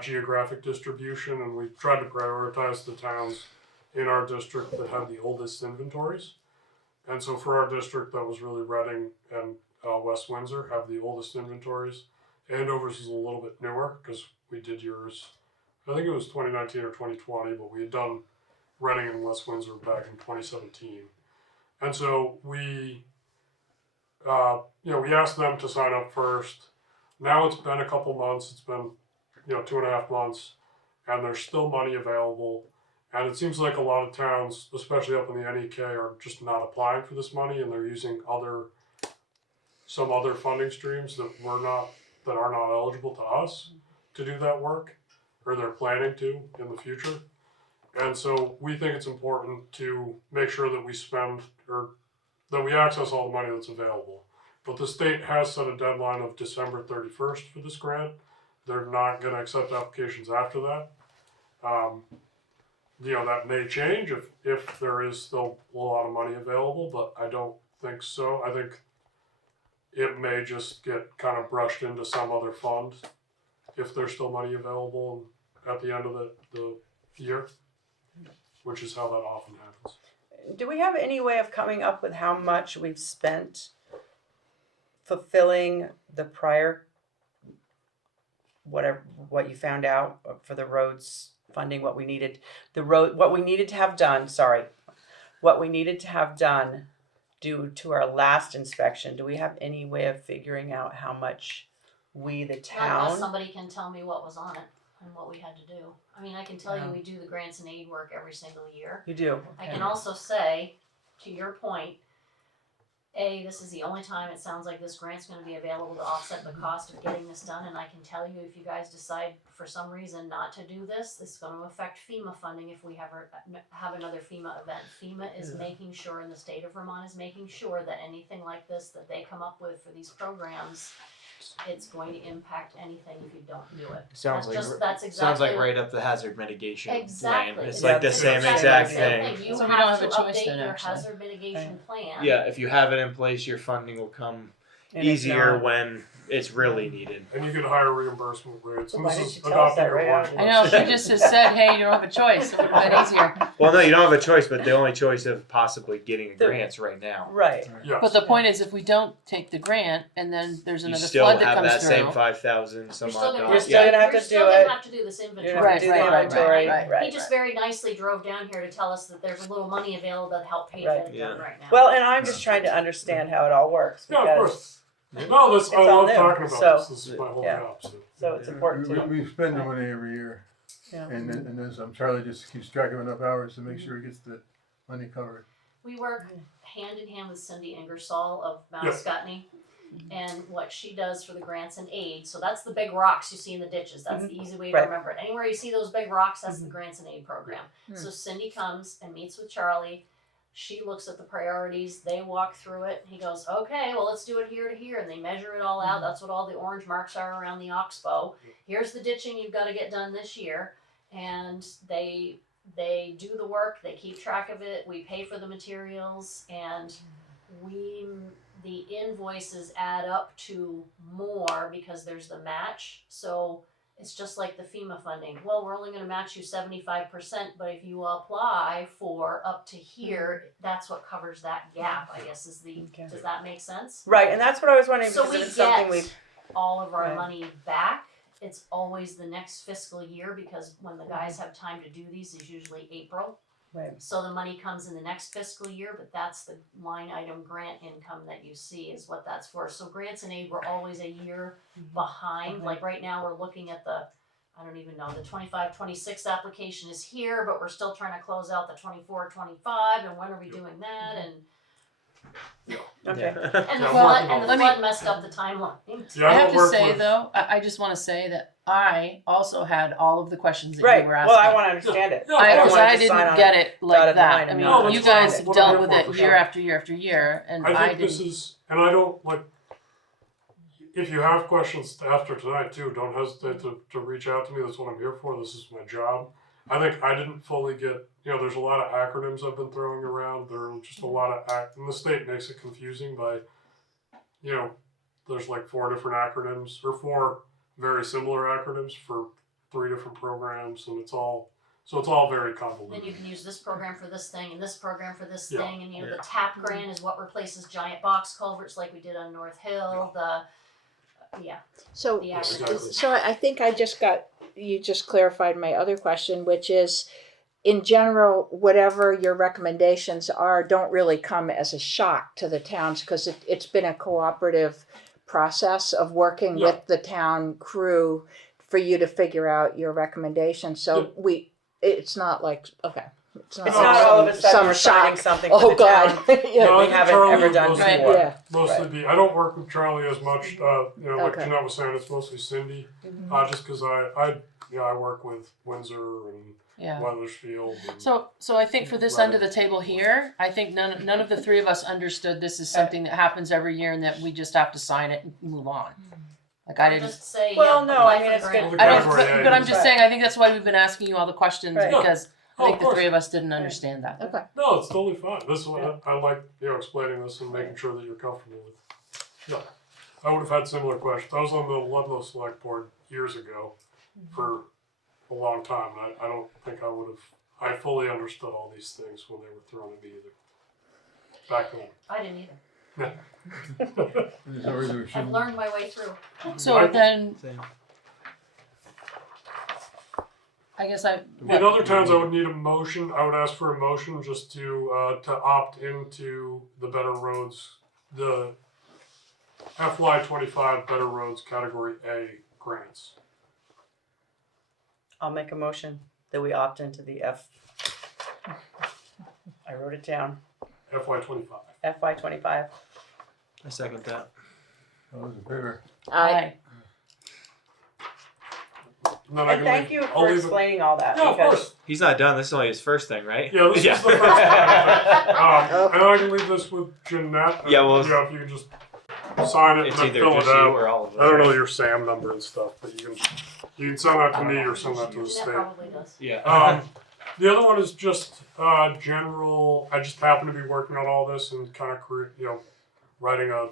geographic distribution. And we tried to prioritize the towns in our district that had the oldest inventories. And so for our district, that was really Reading and West Windsor have the oldest inventories. Andover's is a little bit newer because we did yours, I think it was 2019 or 2020, but we had done Reading and West Windsor back in 2017. And so we asked them to sign up first. Now it's been a couple months. It's been, 2.5 months. and there's still money available. And it seems like a lot of towns, especially up in the NEK, are just not applying for this money, and they're using some other funding streams that are not eligible to us to do that work, or they're planning to in the future. And so we think it's important to make sure that we spend, or that we access all the money that's available. But the state has set a deadline of December 31st for this grant. They're not going to accept applications after that. That may change if there is still a lot of money available, but I don't think so. I think it may just get kind of brushed into some other fund if there's still money available at the end of the year, which is how that often happens. Do we have any way of coming up with how much we've spent fulfilling the prior, what you found out for the roads funding, what we needed to have done due to our last inspection? Do we have any way of figuring out how much we, the Unless town? somebody can tell me what was on it and what we had to do. I mean, I can tell you we do the grants and aid work every single year. You do. I can also say, to your point, this is the only time it sounds like this grant's going to be available to offset the cost of getting this done. And I can tell you, if you guys decide for some reason not to do this is going to affect FEMA funding if we have another FEMA event. FEMA is making sure, and the state of Vermont is making sure, that anything like this that they come up with for these programs, it's going to impact anything if you don't do it. Sounds That's exactly sounds like right up the hazard mitigation Exactly. plan. It's Yeah, like the it's same exactly exact the thing. You So we have don't have to a choice update then, your actually. hazard mitigation plan. Yeah, if you have it in place, your funding will come And it's easier not. when it's really needed. And you get higher reimbursement rates. And Why this didn't is you tell us adopting that your right out of budget. I know, she just has said, hey, you don't have a choice. It would have been easier. Well, no, you don't have a choice, but the only choice of possibly getting The- grants right now. Right. Yes. But the point is, if we don't take the grant, and then there's You another still flood that have comes that through. same 5,000 some You're still odd gonna You're dollars. still Yeah. gonna have to You're still do gonna it. have to do this You're inventory. gonna have to do the Right, inventory. right. Right. He just very nicely drove down here to tell us that there's a little money available to help pay Right. for it done right now. Well, and I'm just trying to understand how it all works Yeah, of because course. No, It's I all love new, talking about so, this. This is my whole yeah. job. so it's important to know. We spend the money every year, Yeah. and then Charlie just keeps track of enough hours to make sure he gets the money covered. We work hand in hand with Cindy Ingersoll of Mount Yeah. Scottney, and what she does for the grants and aid. So that's the big rocks you see in the ditches. That's the easy way to Right. remember it. Anywhere you see those big rocks, that's the grants and aid program. Hmm. So Cindy comes and meets with Charlie. She looks at the priorities. They walk through it. He goes, okay, well, let's do it here to here. And they measure it all out. That's what all the orange marks are around the oxbow. Here's the ditching you've got to get done this year. And they do the work. They keep track of it. We pay for the materials. And the invoices add up to more because there's the match. So it's just like the FEMA funding. Well, we're only going to match you 75%, but if you apply for up to here, that's what covers that gap, I guess is the, Okay. does that make sense? Right, and that's what I was wondering So because we it's something we. get all of our Right. money back. It's always the next fiscal year because when the guys have time to do these is usually April. Right. So the money comes in the next fiscal year, but that's the line item grant income that you see is what that's for. So grants and aid, we're always a year behind. Okay. Like right now, we're looking at the 25-26 application is here, but we're still trying to close out the 24-25, and when are we doing that? And Okay. and the Yeah, flood working on it. flood messed up the timeline. Yeah, I I have don't to work say with- though, I just want to say that I also had all of the questions that Right. you were asking. Well, I want to understand it. Yeah, I don't Because want I to just sign didn't on get it. it like dotted that. line I and mean, No, you that's guys fine. What dealt I'm with here it for, for year sure. after year after year, and I I think didn't. this is, and I don't like. If you have questions after tonight too, don't hesitate to reach out to me. That's what I'm here for. This is my job. I think I didn't fully get. There's a lot of acronyms I've been throwing around. There are just a lot of and the state makes it confusing by, there's like 4 different acronyms or 4 very similar acronyms for 3 different programs, and it's all very Then convoluted. you can use this program for this thing and this program for this Yeah. thing, and the TAP grant is what replaces giant box culverts like we did on North Hill. So, The Exactly. so I think you just clarified my other question, which is, in general, whatever your recommendations are, don't really come as a shock to the towns because it's been a cooperative process of working Yeah. with the town crew for you to figure out your recommendation. So it's not like, okay. It's It's not all of a sudden we're signing something for Oh the God. town Yeah. that I we think haven't Charlie ever would done mostly- before. Yeah. Mostly be. I don't work with Charlie as much. Like Okay. Jeanette was saying, it's mostly Cindy. Just because I work with Windsor and Yeah. Weathersfield. And, So I think for this end of the table here, I think none of the three of us understood this is something that happens every year and that we just have to sign it and move on. Like I didn't. Just say, Well, yeah, no, apply I mean, for the it's grant. good. I don't. Category A. But I'm just Right. saying. I think that's why we've been asking you all the questions Right. because I Oh, think of the course. three of us didn't understand that. Okay. No, it's totally fine. This is what I like, explaining this and making sure that you're comfortable with. Yeah, I would have had similar questions. I was on the Ludlow Select Board years ago for a long time. And I don't think I fully understood all these things when they were thrown at me either. Back then. I didn't either. There's no reason we I've shouldn't. learned my way through. So Right. then, Same. I guess I. In other towns, I would need a motion. I would ask for a motion just to opt into the Better Roads, the FY25 Better Roads Category A grants. I'll make a motion that we opt into the I wrote it down. FY25. FY25. I second that. All those in favor? Aye. And then I And can thank leave- you I'll for leave it- explaining all that Yeah, of because course. He's not done. This is only his first thing, right? Yeah, this is the first time. And I can leave this with Jeanette. Yeah, well- if you can just sign it It's and then either fill just it you out. or all of us. I don't know your SAM number and stuff, but you can send that to me or send that to the That state. probably does. Yeah. The other one is just general. I just happen to be working on all this and kind of writing a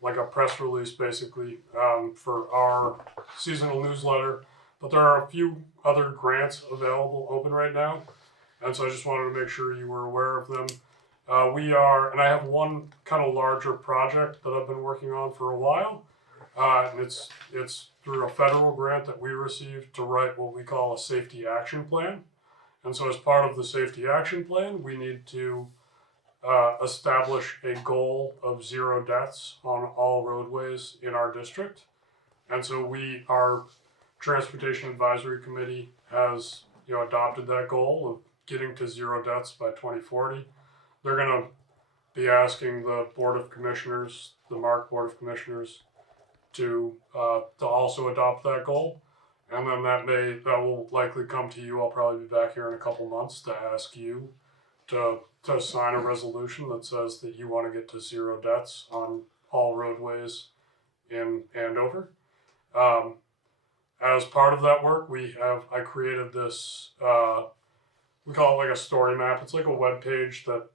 like a press release basically for our seasonal newsletter. But there are a few other grants available open right now, and so I just wanted to make sure you were aware of them. And I have one kind of larger project that I've been working on for a while, and it's through a federal grant that we received to write what we call a safety action plan. And so as part of the safety action plan, we need to establish a goal of 0 deaths on all roadways in our district. And so our Transportation Advisory Committee has adopted that goal of getting to 0 deaths by 2040. They're going to be asking the Board of Commissioners, the MARC Board of Commissioners, to also adopt that goal, and then that will likely come to you. I'll probably be back here in a couple months to ask you to sign a resolution that says that you want to get to 0 deaths on all roadways in Andover. As part of that work, I created this. We call it like a story map. It's like a web page that,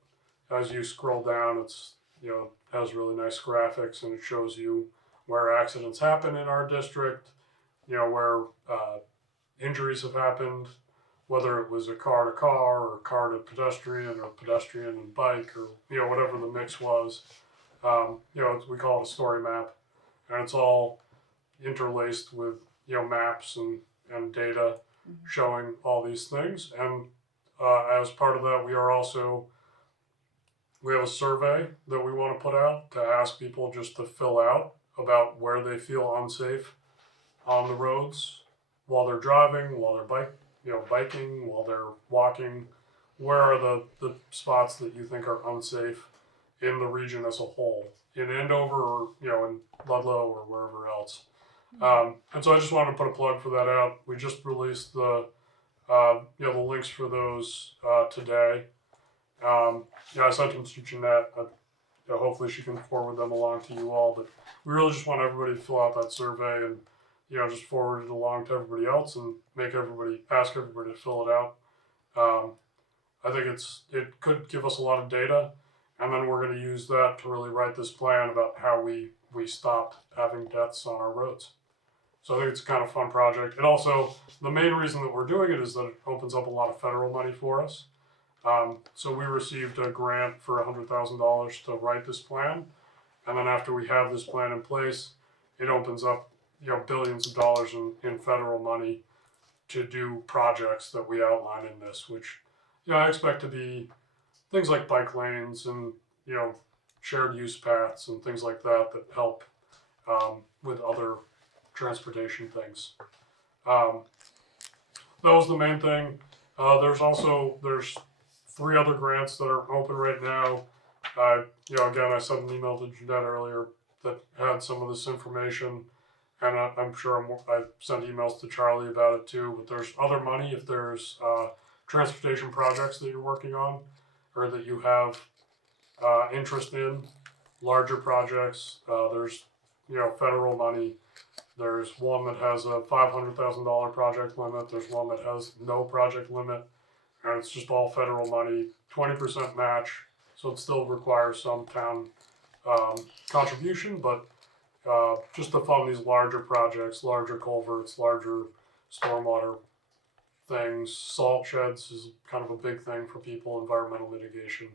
as you scroll down, it's has really nice graphics and it shows you where accidents happen in our district, where injuries have happened, whether it was a car to car or car to pedestrian or pedestrian and bike or whatever the mix was. We call it a story map, and it's all interlaced with maps and data showing all these things. And as part of that, we have a survey that we want to put out to ask people just to fill out about where they feel unsafe on the roads while they're driving, while they're biking, while they're walking. Where are the spots that you think are unsafe in the region as a whole, in Andover or in Ludlow or wherever else? And so I just wanted to put a plug for that out. We just released the links for those today. I sent them to Jeanette. Hopefully she can forward them along to you all. But we really just want everybody to fill out that survey and just forward it along to everybody else and ask everybody to fill it out. I think it could give us a lot of data, and then we're going to use that to really write this plan about how we stopped having deaths on our roads. So I think it's a kind of fun project. And also, the main reason that we're doing it is that it opens up a lot of federal money for us. So we received a grant for $100,000 to write this plan. And then after we have this plan in place, it opens up billions of dollars in federal money to do projects that we outline in this, which I expect to be things like bike lanes and shared use paths and things like that help with other transportation things. That was the main thing. There's 3 other grants that are open right now. Again, I sent an email to Jeanette earlier that had some of this information, and I'm sure I sent emails to Charlie about it too. But there's other money if there's transportation projects that you're working on, or that you have interest in, larger projects. There's federal money. There's one that has a $500,000 project limit. There's one that has no project limit, and it's just all federal money, 20% match. So it still requires some town contribution, but just to fund these larger projects, larger culverts, larger stormwater things. Salt sheds is kind of a big thing for people, environmental mitigation.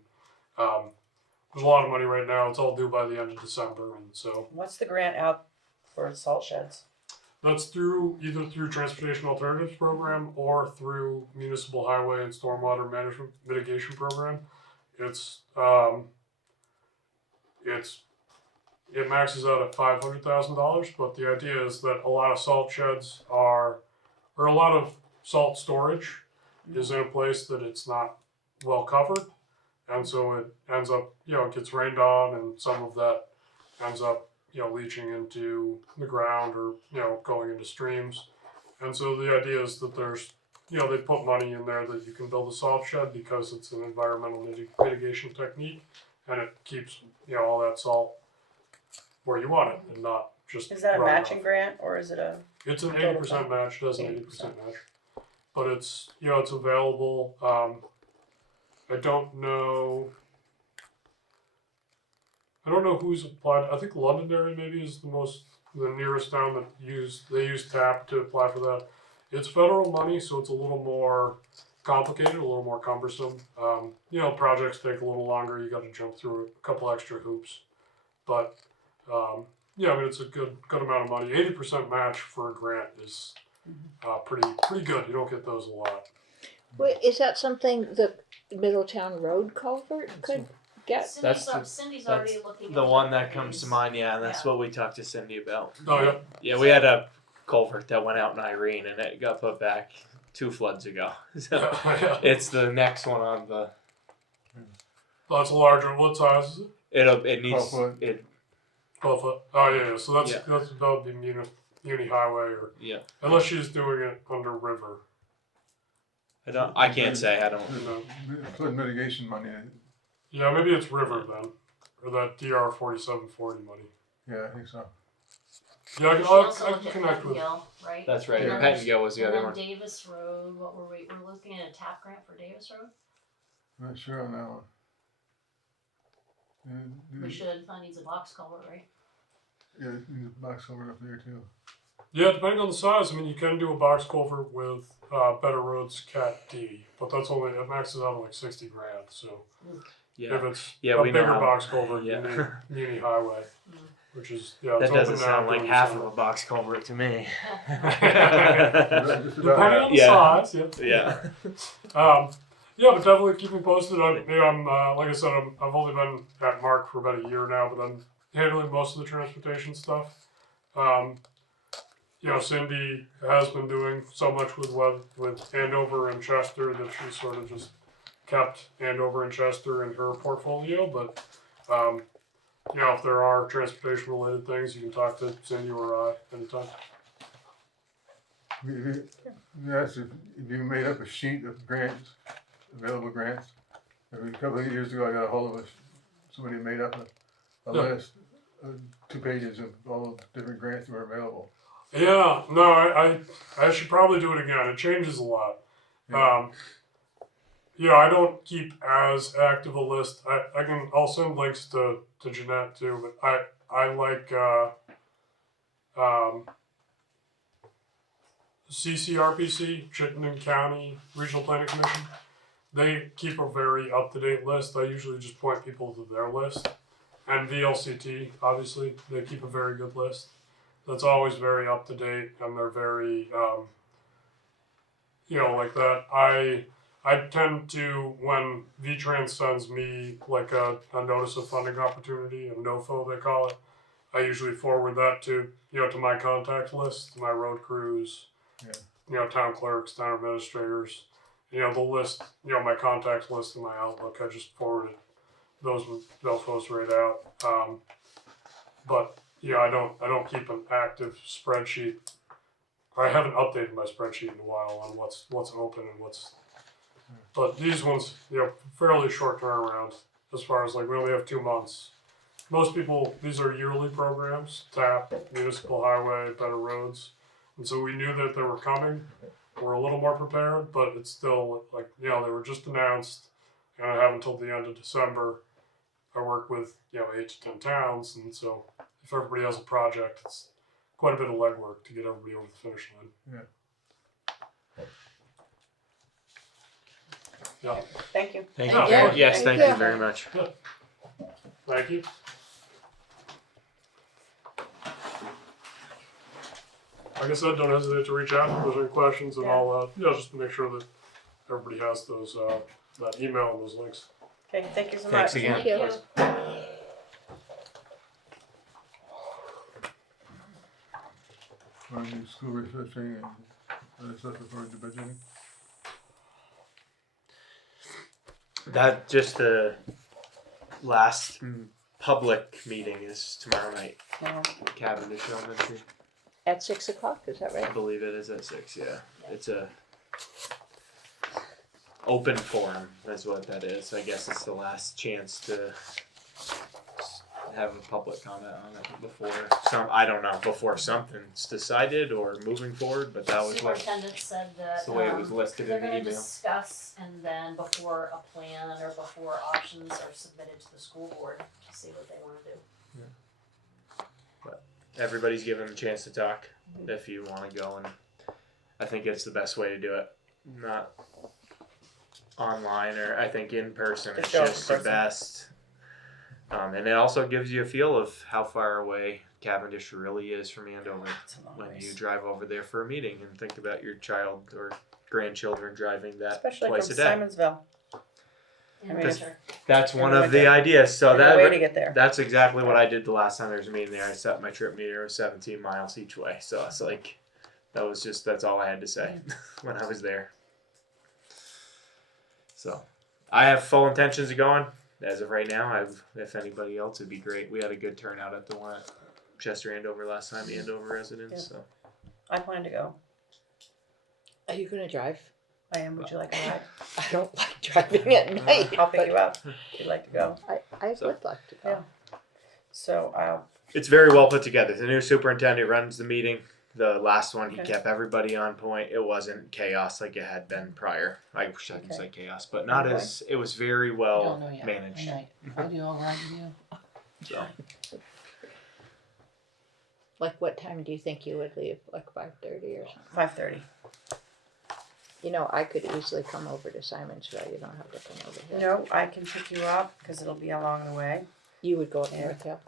There's a lot of money right now. It's all due by the end of December, and so What's the grant out for salt sheds? that's either through Transportation Alternatives Program or through Municipal Highway and Stormwater Management Mitigation Program. It maxes out at $500,000, but the idea is that a lot of salt sheds or a lot of salt storage is in a place that it's not well covered, and so it ends up, it gets rained on, and some of that ends up, leaching into the ground or, going into streams. And so the idea is that there's, they put money in there that you can build a salt shed because it's an environmental mitigation technique, and it keeps, all that salt where you want it and not just. Is that a running matching off. grant or is it a? It's an 80% match, does an 80% match. But it's, it's available. I don't know who's applied. I think Londonderry maybe is the nearest town that they use TAP to apply for that. It's federal money, so it's a little more complicated, a little more cumbersome. Projects take a little longer. You got to jump through a couple extra hoops, but it's a good amount of money. 80% match for a grant is pretty good. You don't get those a lot. Wait, is that something the Middletown Road culvert could get? Cindy's already looking. The into one it that for comes these. to mind, yeah, that's Yeah. what we talked to Cindy about. Oh yeah. Yeah, we had a culvert that went out in Irene, and it got put back 2 floods ago. So Yeah. it's the next one on the. That's a larger. What size is it? It needs 12 foot. it. 12 foot. Oh yeah. So that's Yeah. that's about the Muni Highway, or Yeah, unless she's doing it under river. I can't say. I don't. Flood mitigation money. Yeah, maybe it's river then, or that DR 4740 money. Yeah, I think so. Yeah, We should I also can look at connect with. Pettingill, right? That's right. And then Pettingill was the and other then one. Davis Road. What were we? We're looking at a TAP grant for Davis Road. I'm not sure on that one. We should. That needs a box culvert, right? Yeah, there's a box culvert up there too. Yeah, depending on the size. I mean, you can do a box culvert with Better Roads Cat D, but it maxes out at like 60 grand. So Yeah. if it's Yeah, a we know bigger how- box culvert, yeah. you need Muni Highway, which is it's That open doesn't now sound like during half summer. of a box culvert to me. Just Depending about. on the Yeah. size, Yeah. yeah, but definitely keep me posted. I'm like I said, I've only been at Mark for about a year now, but I'm handling most of the transportation stuff. Cindy has been doing so much with Andover and Chester that she sort of just kept Andover and Chester in her portfolio. But if there are transportation related things, you can talk to Cindy or I anytime. Yes, if you made up a sheet of grants, available grants. A couple of years ago, I got a hold of somebody made up a Yeah. list, 2 pages of all the different grants that were available. Yeah, no, I should probably do it again. It changes a lot. Yeah. I don't keep as active a list. I'll send links to Jeanette too, but I like CCRPC, Chittenden County Regional Planning Commission. They keep a very up-to-date list. I usually just point people to their list. And VLCT, obviously, they keep a very good list. That's always very up-to-date, and they're very, like that. I tend to, when VTrans sends me like a notice of funding opportunity, a NOFO they call it, I usually forward that to to my contact list, to my road crews, town clerks, town administrators. The list, my contacts list in my Outlook. I just forwarded those folks right out. But I don't keep an active spreadsheet. I haven't updated my spreadsheet in a while on what's open and what's. But these ones, fairly short turnaround as far as we only have 2 months. Most people, these are yearly programs, TAP, Municipal Highway, Better Roads. And so we knew that they were coming. We're a little more prepared, but it's still they were just announced. And I have until the end of December. I work with, 8 to 10 towns. And so if everybody has a project, it's quite a bit of legwork to get everybody over the finish line. Yeah. Thank you. Thank you. you. Yes, Thank thank you. you very much. Thank you. Like I said, don't hesitate to reach out if there's any questions, and I'll just make sure that everybody has those that email and those links. Okay, thank you so Thanks much. again. Thank you. On the school researching and other stuff according to budgeting. That just the last public meeting is tomorrow night. No. Cavendish Elementary. At 6 o'clock, is that I right? believe it is at 6. Yeah, it's a open forum. That's what that is. I guess it's the last chance to have a public comment on it before something's decided or moving forward. But that was what Superintendent said that that's the way it was listed they're in the going to email. discuss, and then before a plan or before options are submitted to the school board to see what they want to do. Everybody's given a chance to talk if you want to go, and I think it's the best way to do it. Not online, or I think in person. It's Just go in just the person. best. And it also gives you a feel of how far away Cavendish really is from Andover It's a long when ways. you drive over there for a meeting and think about your child or grandchildren driving that Especially twice from a day. Simonsville. In I mean, winter. That's In one the of the winter. ideas. So There's a way to that get there. that's exactly what I did the last time there was a meeting there. I set my trip meter was 17 miles each way. So it's that's all I had to say when I was there. So I have full intentions of going. As of right now, if anybody else, it'd be great. We had a good turnout at the one at Chester Andover last time, the Andover residents. So I plan to go. Are you going to drive? I am. Would you like a ride? I don't like driving at night. I'll pick but you up if you'd like to go. I So- would like to go. Yeah. So, it's very well put together. The new superintendent runs the meeting. The last one, he Okay. kept everybody on point. It wasn't chaos like it had been prior. I wish I could say chaos, but not Okay. as. It was very I well don't know yet. managed. I do all right with you. So. Like what time do you think you would leave? Like 5:30 or something? 5:30. You know, I could easily come over to Simonsville. You don't have to come over here. No, I can pick you up because it'll be along the way. You would go up Yeah. North Hill.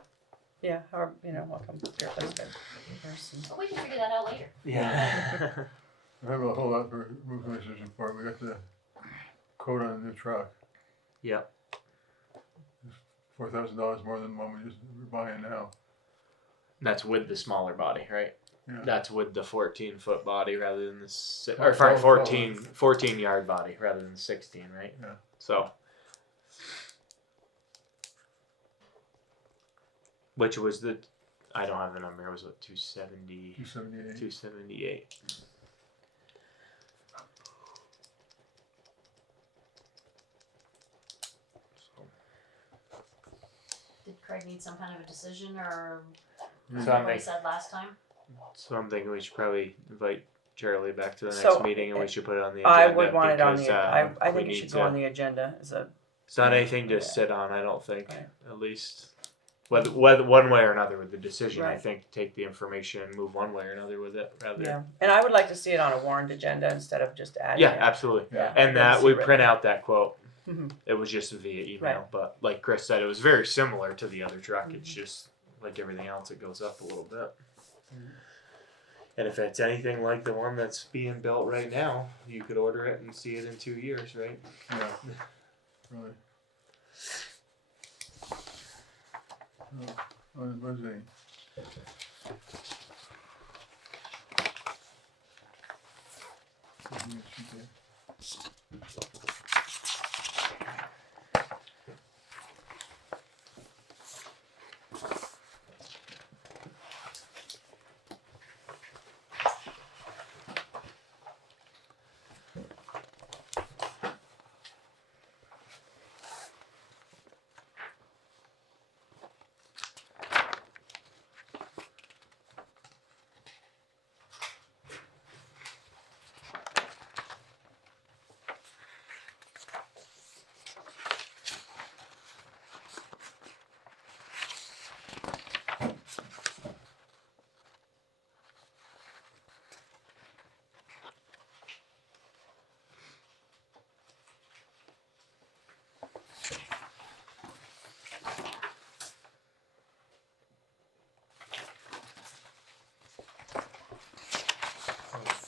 Yeah, or I'll come to your place in person. But we can figure that out later. Yeah. I have a whole lot for road commissioners report. We got the quote on a new truck. Yep. $4,000 more than the one we're buying now. That's with the smaller body, right? Yeah. That's with the 14-foot body rather than the Oh, or sorry, oh, 14 yard body rather than 16, right? Yeah. So, which was I don't have the number. It was what 270, 278. 278. Did Craig need some kind of a decision, or Yeah. So I'm what he said last time? So I'm thinking we should probably invite Charlie back to the next So, meeting, and we should put it on the agenda. I would want it on because, the. I we think it need should go to- on the agenda as a. It's not anything to Yeah. sit on, I don't think. Right. At least, whether one way or another with the decision, I Right. think take the information and move one way or another with it rather. Yeah, and I would like to see it on a warrant agenda instead of just adding Yeah, it. absolutely. Yeah. And I'd that see we it written. print out that quote. Mhm. It was just via email, Right. but like Chris said, it was very similar to the other truck. Mm-hmm. It's just like everything else, it goes up a little bit. And if it's anything like the one that's being built right now, you could order it and see it in 2 years, right? Yeah. Really. Oh, on the budgeting.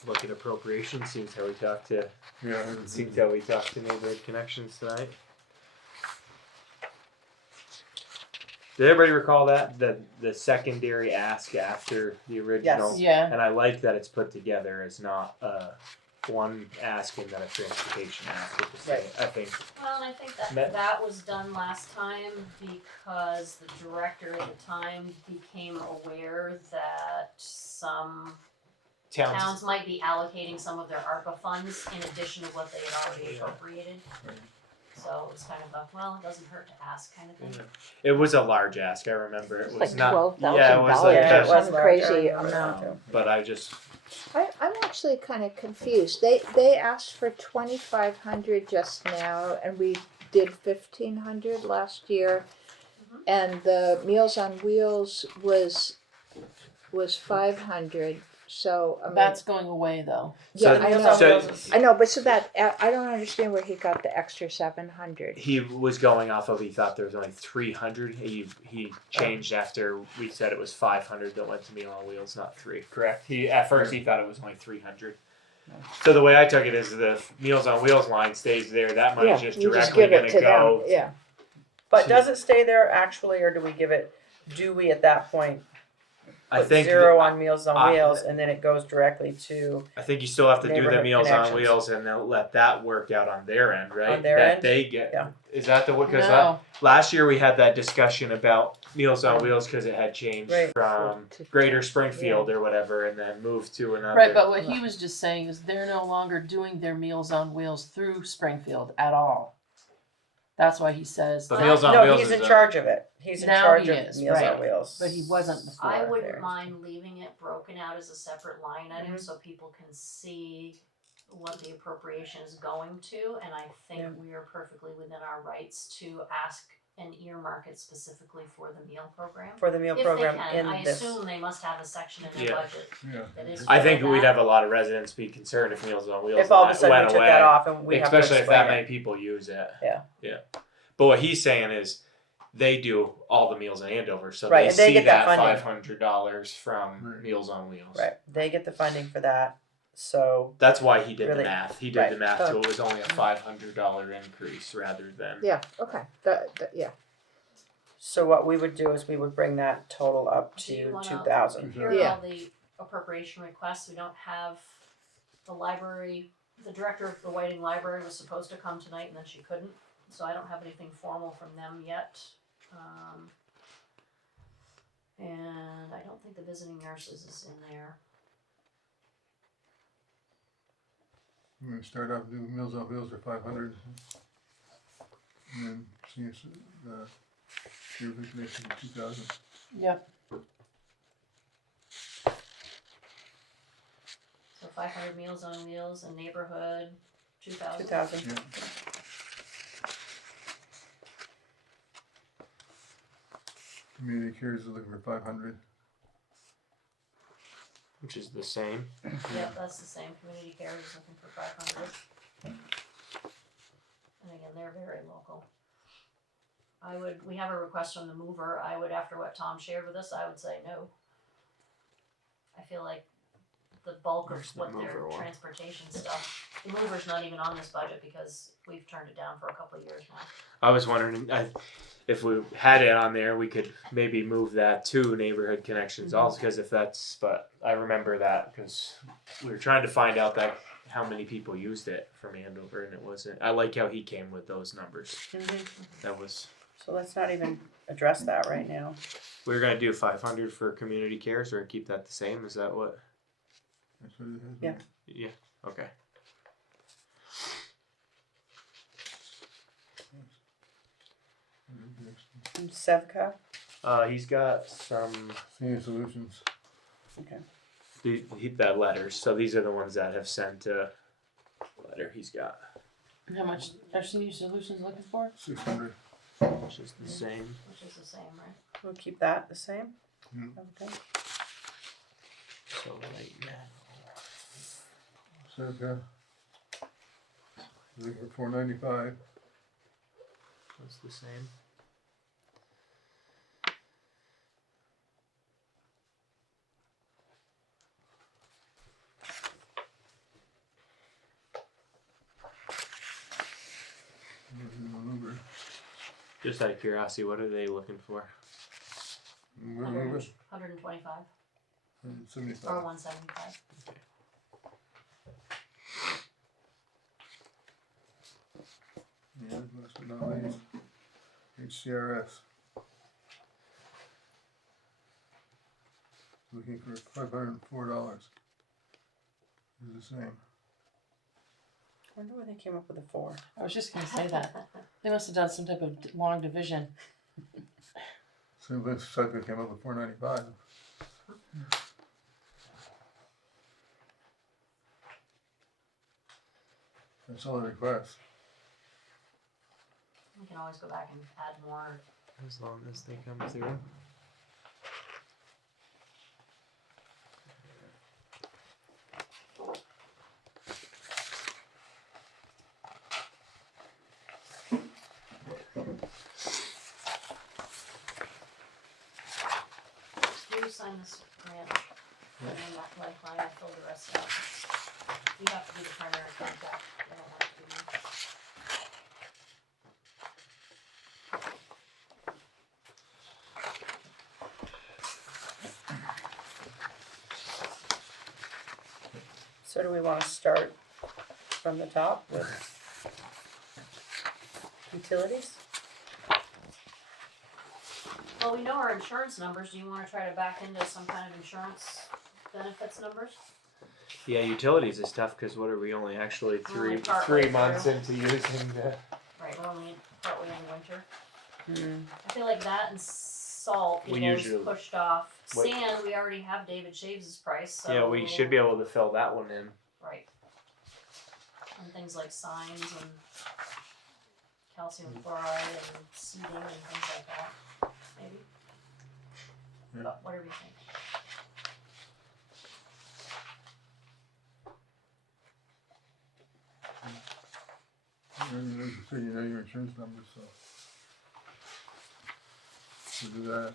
Look at appropriations. Seems how we talked to. Yeah. Seems how we talked to Neighborhood Connections tonight. Did everybody recall that the secondary ask after the original? Yes. Yeah. And I like that it's put together as not one ask and then a transportation ask at the same. Right. I think. Well, and I think that That- that was done last time because the director at the time became aware that some towns might be allocating some of their ARPA funds in addition to what they had already appropriated. Right. So it's kind of a, well, it doesn't hurt to ask kind of thing. It was a large ask. I remember it It's was like not. $12,000. Yeah, it was like. Yeah, it some was large. crazy I remember that amount. too. But I just. I'm actually kind of confused. They asked for 2,500 just now, and we did 1,500 last year, and the Meals on Wheels was 500. So I mean, That's going away though. yeah, the I Meals know. on So- Wheels is- I know, but so that I don't understand where he got the extra 700. He was going off of he thought there was only 300. He changed after we said it was 500 that went to Meal on Wheels, not 3. Correct. He at first he thought it was only 300. So the way I took it is the Meals on Wheels line stays there. That money's just you just directly give going it to to go. them. Yeah. But does it stay there actually, or do we give it? Do we at that point I put think zero that- on Meals on I- Wheels, and then it goes directly to I think you still have to do the Neighborhood Meals on Connections. Wheels and they'll let that work out on their end, right? On their that end? they get. Yeah. Is that the because No. last year we had that discussion about Meals on Wheels because it had changed Right. from Greater Springfield or whatever and then moved to another. Right, but what he was just saying is they're no longer doing their Meals on Wheels through Springfield at all. That's why he says But that. Meals on no, Wheels he's is in a- charge of it. He's in Now charge he of is, Meals right. on Wheels. But he wasn't before. I There. wouldn't mind leaving it broken out as a separate line item Mhm. so people can see what the appropriation is going to, and I think Yeah. we are perfectly within our rights to ask and earmark it specifically for the meal program. for the meal If program they can, I in this. assume they must have a section in their Yeah. budget Yeah. that is. I for think that. we'd have a lot of residents be concerned if Meals on Wheels If all of a went sudden we took away, that off and we have to especially if explain that it. many people use it. Yeah. Yeah. But what he's saying is they do all the meals in Andover, so Right, they and they see get that that funding. $500 from Right. Meals on Wheels. Right, they get the funding for that. So That's why he did Really? the math. He did Right. the math so it was only a $500 increase rather than. Yeah. Okay. Yeah. so what we would do is we would bring that total up Do you to wanna 2,000. hear Yeah. all the appropriation requests? We don't have the library, the director of the Whiting Library was supposed to come tonight and then she couldn't, so I don't have anything formal from them yet. And I don't think the visiting nurses is in there. We're gonna start off doing Meals on Wheels for 500. And then see if Neighborhood Connection 2,000. Yep. So 500 Meals on Wheels and neighborhood, 2,000. 2,000. Yeah. Community Care is looking for 500. Which is the same. Yep, that's the same. Community Care is looking for 500. And again, they're very local. We have a request from the mover. I would, after what Tom shared with us, I would say no. I feel like the bulk of Where's the what their mover one? transportation stuff. The mover's not even on this budget because we've turned it down for a couple of years now. I was wondering if we had it on there, we could maybe move that to neighborhood connections also, because if that's, but I remember that because we were trying to find out that how many people used it from Andover, and it wasn't. I like how he came with those numbers. That was. So let's not even address that right now. We were gonna do 500 for community cares, or keep that the same. Is that what? That's what it is. Yeah. Yeah. Okay. And Sevka, He's got some Senior Solutions. okay. that letters. So these are the ones that have sent a letter. He's got, And how much are Senior Solutions looking for? 600. which is the same. Which is the same, right? We'll keep that the same. Mm. Okay. So right now. Circa. Looking for 495. That's the same. Maneuver. Just out of curiosity, what are they looking for? Maneuver. 125 or 75. 175. Yeah, last but not least, HCRS. Looking for $504. Is the same. I wonder where they came up with the 4. I was just gonna say that. They must have done some type of long division. So this cycle came up with 495. That's all the requests. We can always go back and add more. As long as they come through. You sign this grant, and then that lifeline, I fill the rest out. You have to be the primary contact. I don't want to do that. So do we want to start from the top with utilities? Well, we know our insurance numbers. Do you want to try to back into some kind of insurance benefits numbers? Yeah, utilities is tough because what are we only actually We're only 3 partway months through. into using the. Right, we're only partway in winter. Mm. I feel like that and salt We is usually- pushed off. What- Sand, we already have David Shaves' price, so Yeah, we should be able to fill that one in. right. And things like signs and calcium chloride and seeding and things like that. Maybe. Yeah. But whatever you think. So you know your insurance numbers, so we'll do that.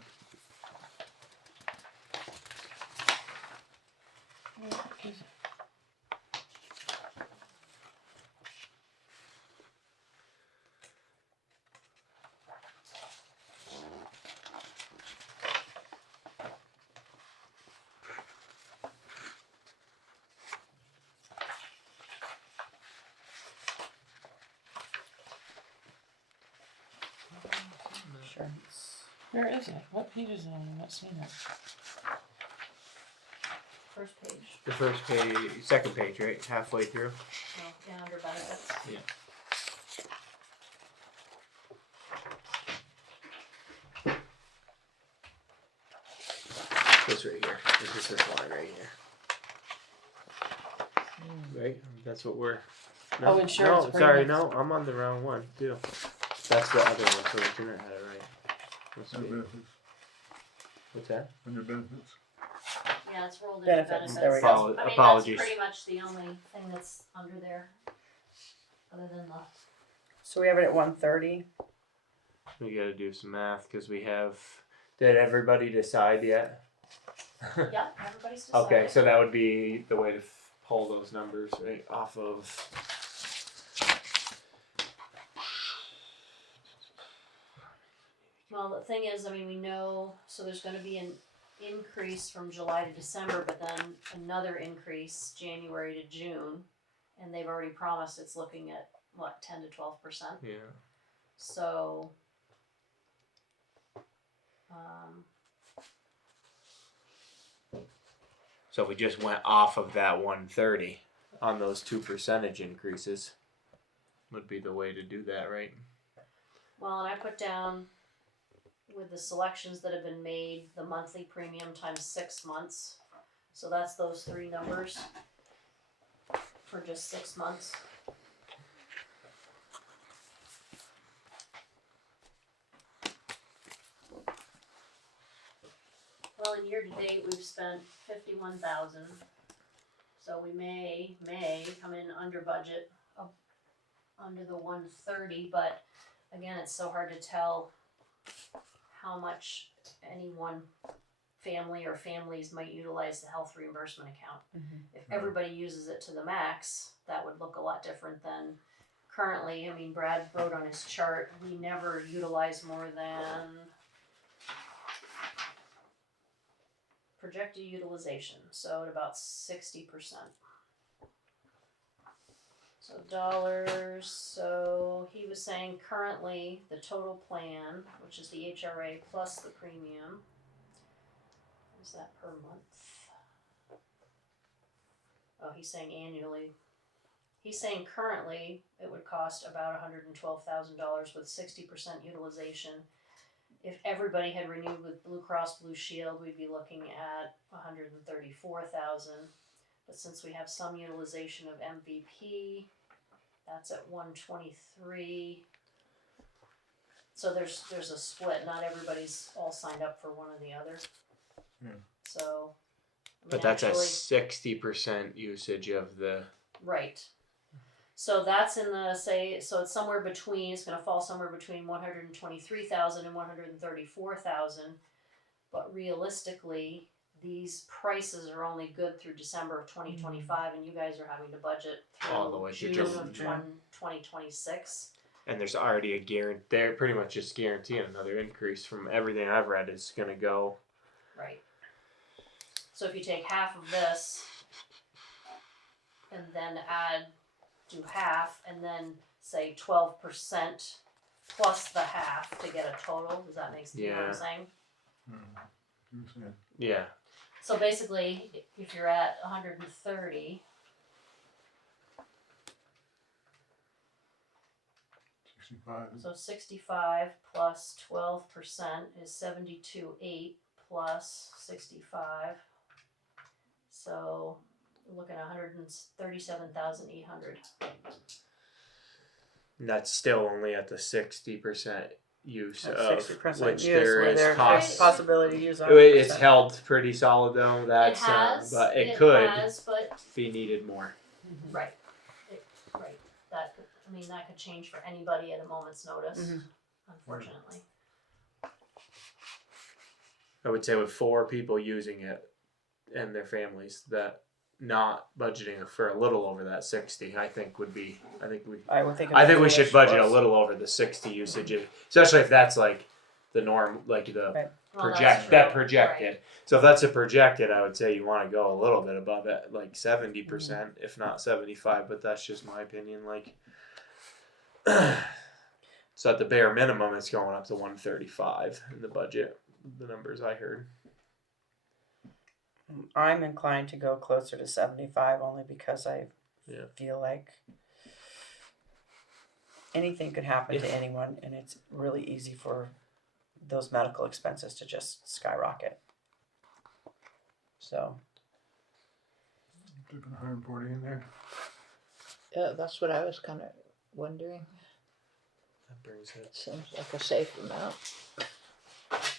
Insurance. Where is it? What page is it on? I'm not seeing it. First page. The first page, second page, right? Halfway through. No, yeah, under benefits. This right here. This is this line right here. Right? That's what we're. No, Oh, insurance No, sorry, premiums. no, I'm on the wrong one too. That's the other one, so Janet had it right. Must Under be- benefits. What's that? Under benefits. Yeah, it's rolled into Benefits, benefits. there we go. Apolo- I mean, apologies. that's pretty much the only thing that's under there. Other than the, So we have it at 130. We gotta do some math because we have. Did everybody decide yet? Yeah, everybody's decided. Okay, so that would be the way to pull those numbers right off of. Well, the thing is, I mean, we know, so there's gonna be an increase from July to December, but then another increase January to June. And they've already promised it's looking at, what, 10 to 12%? Yeah. So, So if we just went off of that 130 on those 2% increases, would be the way to do that, right? well, and I put down with the selections that have been made, the monthly premium times 6 months. So that's those 3 numbers for just 6 months. Well, in year to date, we've spent 51,000. So we may come in under budget, under the 130. But again, it's so hard to tell how much any one family or families might utilize the health reimbursement account. If everybody uses it to the max, that would look a lot different than currently. I mean, Brad wrote on his chart, we never utilize more than projected utilization, so at about 60%. So dollars, so he was saying currently the total plan, which is the HRA plus the premium, is that per month? Oh, he's saying annually. He's saying currently it would cost about $112,000 with 60% utilization. If everybody had renewed with Blue Cross Blue Shield, we'd be looking at $134,000. But since we have some utilization of MVP, that's at $123,000. So there's a split. Not everybody's all signed up for one or the other. So, I mean, But that's actually, a 60% usage of the. right. So that's in the so it's somewhere between. It's going to fall somewhere between 123,000 and 134,000. But realistically, these prices are only good through December of 2025, and you guys are having to budget through All the way to June June. of 2026. And there's already a guarantee. They're pretty much just guaranteeing another increase from everything I've read. It's going to go. Right. So if you take half of this and then do half and then say 12% plus the half to get a total, does that make sense? You know what I'm saying? Yeah. So basically, if you're at 130, 65. so 65 plus 12% is 72.8 plus 65. So we're looking at 137,800. And that's still only at the 60% use At of 60% which use, there where is there's cost. possibility to use 100%. It's held pretty solid though. That's it has, but it could but be needed more. right, right. That could change for anybody at a moment's notice. Unfortunately. I would say with 4 people using it and their families, that not budgeting for a little over that 60, I think would be. I think we should budget a little over the 60 usage, especially if that's like the norm, like the Well, that's true. projected. Right. So if that's a projected, I would say you want to go a little bit above it, like 70%, if not 75. But that's just my opinion. Like, so at the bare minimum, it's going up to 135 in the budget. The numbers I heard. I'm inclined to go closer to 75 only because I feel like anything could happen to anyone, and it's really easy for those medical expenses to just skyrocket. So. Took 140 in there. Yeah, that's what I was kind of wondering. That brings it. Seems like a safe amount.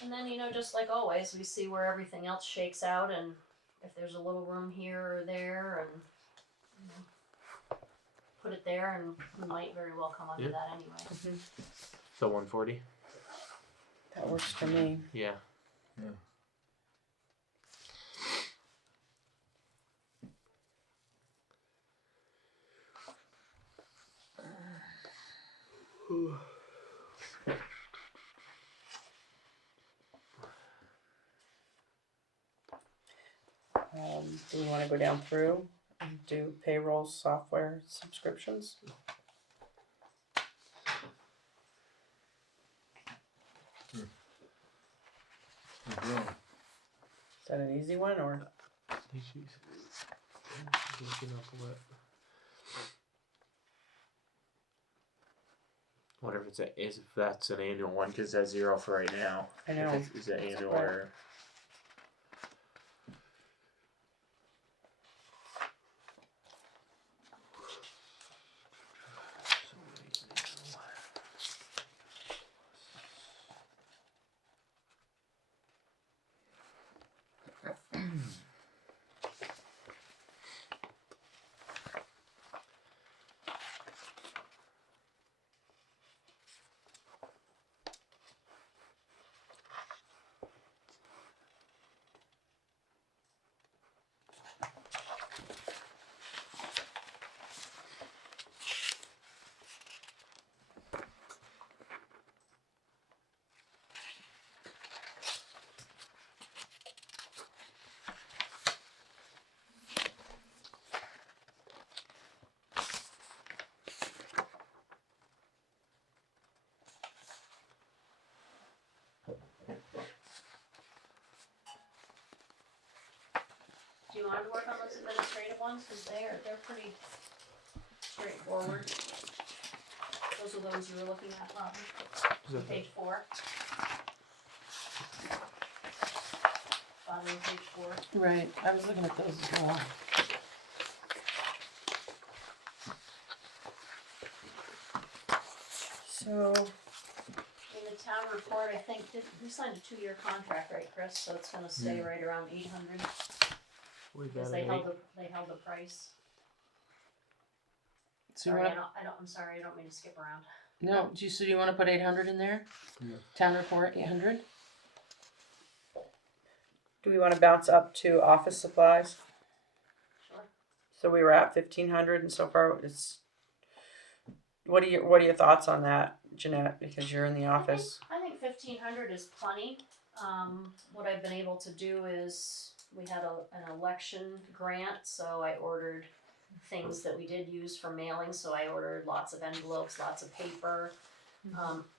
And then, just like always, we see where everything else shakes out, and if there's a little room here or there, and put it there, and we might very well come under that anyway. So 140. That works for me. Yeah. Do we want to go down through and do payroll software subscriptions? Mhm. Is that an easy one or? Wonder if if that's an annual one because that's 0 for right now. I know. If it's, is it annual Right. or? Do you want to work on those administrative ones? Because they're pretty straightforward. Those are the ones you were looking at, on page 4. Bottom of page 4. Right, I was looking at those as well. So, In the town report, I think, we signed a 2-year contract, right, Chris? So it's gonna stay right around 800, because they held the price. So you Sorry, wanna, I'm sorry, I don't mean to skip around. no, so do you wanna put 800 in there? Yeah. Town report, 800? do we want to bounce up to office supplies? Sure. So we were at 1,500, and so far it's. What are your thoughts on that, Jeanette? Because you're in the office. I think 1,500 is plenty. What I've been able to do is, we had an election grant, so I ordered things that we did use for mailing, so I ordered lots of envelopes, lots of paper.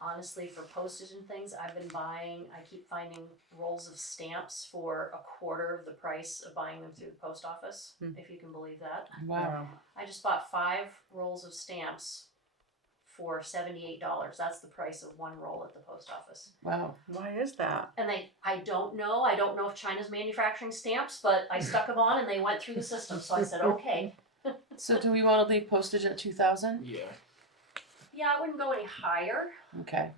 Honestly, for postage and things, I keep finding rolls of stamps for 1/4 of the price of buying them through the post office, if you can believe that. Wow. I just bought 5 rolls of stamps for $78. That's the price of 1 roll at the post office. Wow. Why is that? And I don't know if China's manufacturing stamps, but I stuck them on and they went through the system. So I said, okay. So do we wanna leave postage at 2,000? Yeah. Yeah, I wouldn't go any higher. Okay.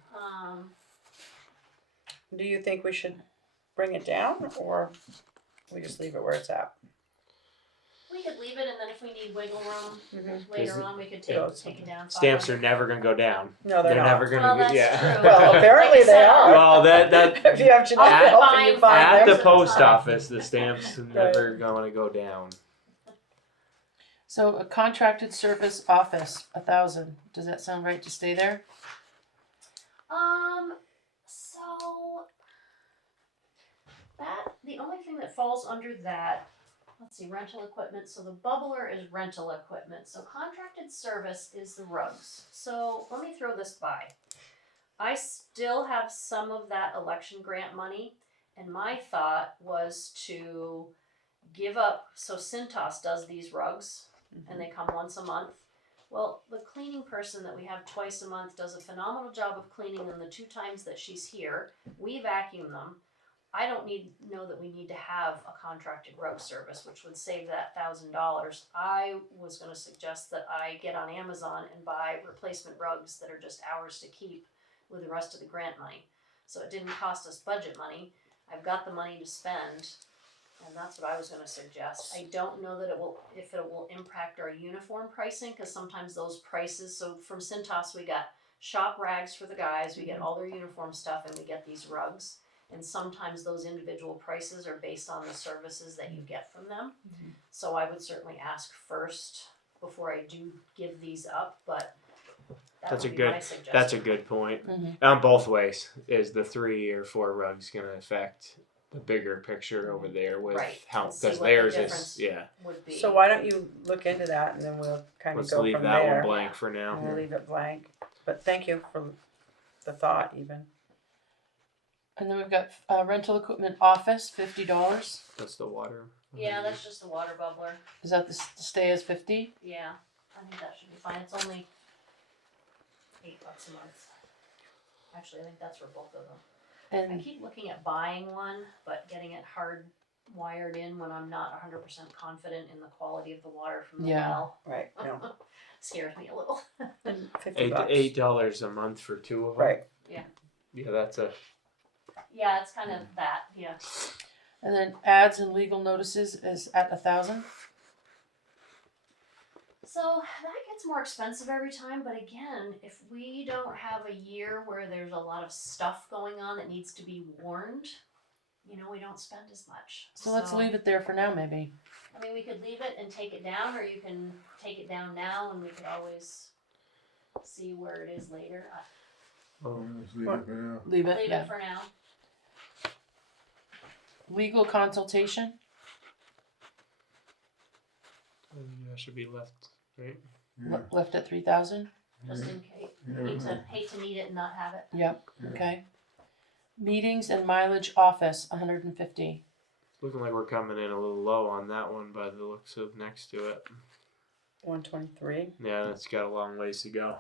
Do you think we should bring it down, or we just leave it where it's at? We could leave it, and then if we need wiggle room Mm-hmm. later on, we could take it down. Stamps are never gonna go down. No, they're not. never gonna Well, go. that's Yeah. true. Well, apparently Like I they said, are. Well, that If you have Jeanette I'll helping you find find at them. the post office, the stamps are never going to go down. So a contracted service office, 1,000. Does that sound right to stay there? So that the only thing that falls under that, let's see, rental equipment. So the bubbler is rental equipment. So contracted service is the rugs. So let me throw this by. I still have some of that election grant money, and my thought was to give up. So Cintas does these rugs, and they come once a month. Well, the cleaning person that we have twice a month does a phenomenal job of cleaning them the 2 times that she's here. We vacuum them. I don't know that we need to have a contracted rug service, which would save that $1,000. I was going to suggest that I get on Amazon and buy replacement rugs that are just ours to keep with the rest of the grant money. So it didn't cost us budget money. I've got the money to spend, and that's what I was going to suggest. I don't know that if it will impact our uniform pricing, because sometimes those prices, so from Cintas we got shop rags for the guys, we get all their uniform stuff, and we get these rugs. And sometimes those individual prices are based on the services that you get from them. So I would certainly ask first before I do give these up, but That's a would be good- my suggestion. That's a good point. Mhm. On both ways, is the 3 or 4 rugs going to affect the bigger picture over there with Right, how, and see because what the theirs difference is, yeah. would be. So why don't you look into that and then we'll kind of Let's go leave from that there. one blank for now. And we'll leave it blank. But thank you for the thought even. And then we've got rental equipment office, $50. That's the water. Yeah, that's just the water bubbler. Is that the stay as 50? Yeah, I think that should be fine. It's only $8 a month. Actually, I think that's for both of them. I And keep looking at buying one, but getting it hard wired in when I'm not 100% confident in the quality of the water from the Yeah. well Right. No. scares me a little. And $50. $8 a month for 2 of them. Right. Yeah, that's a. Yeah, it's kind of that. Yeah. and then ads and legal notices is at 1,000. So that gets more expensive every time, but again, if we don't have a year where there's a lot of stuff going on that needs to be warned, we don't spend as much. So let's leave it there for now, maybe. I mean, we could leave it and take it down, or you can take it down now, and we could always see where it is later. Let's leave it for now. Leave it. Leave Yeah. it for now. Legal consultation. That should be left, right? Yeah. Left at 3,000. Just in case. Yeah. Hate to need it and not have it. Yep. Yeah. Okay. Meetings and mileage office, 150. Looking like we're coming in a little low on that one by the looks of next to it. 123. Yeah, that's got a long ways to go.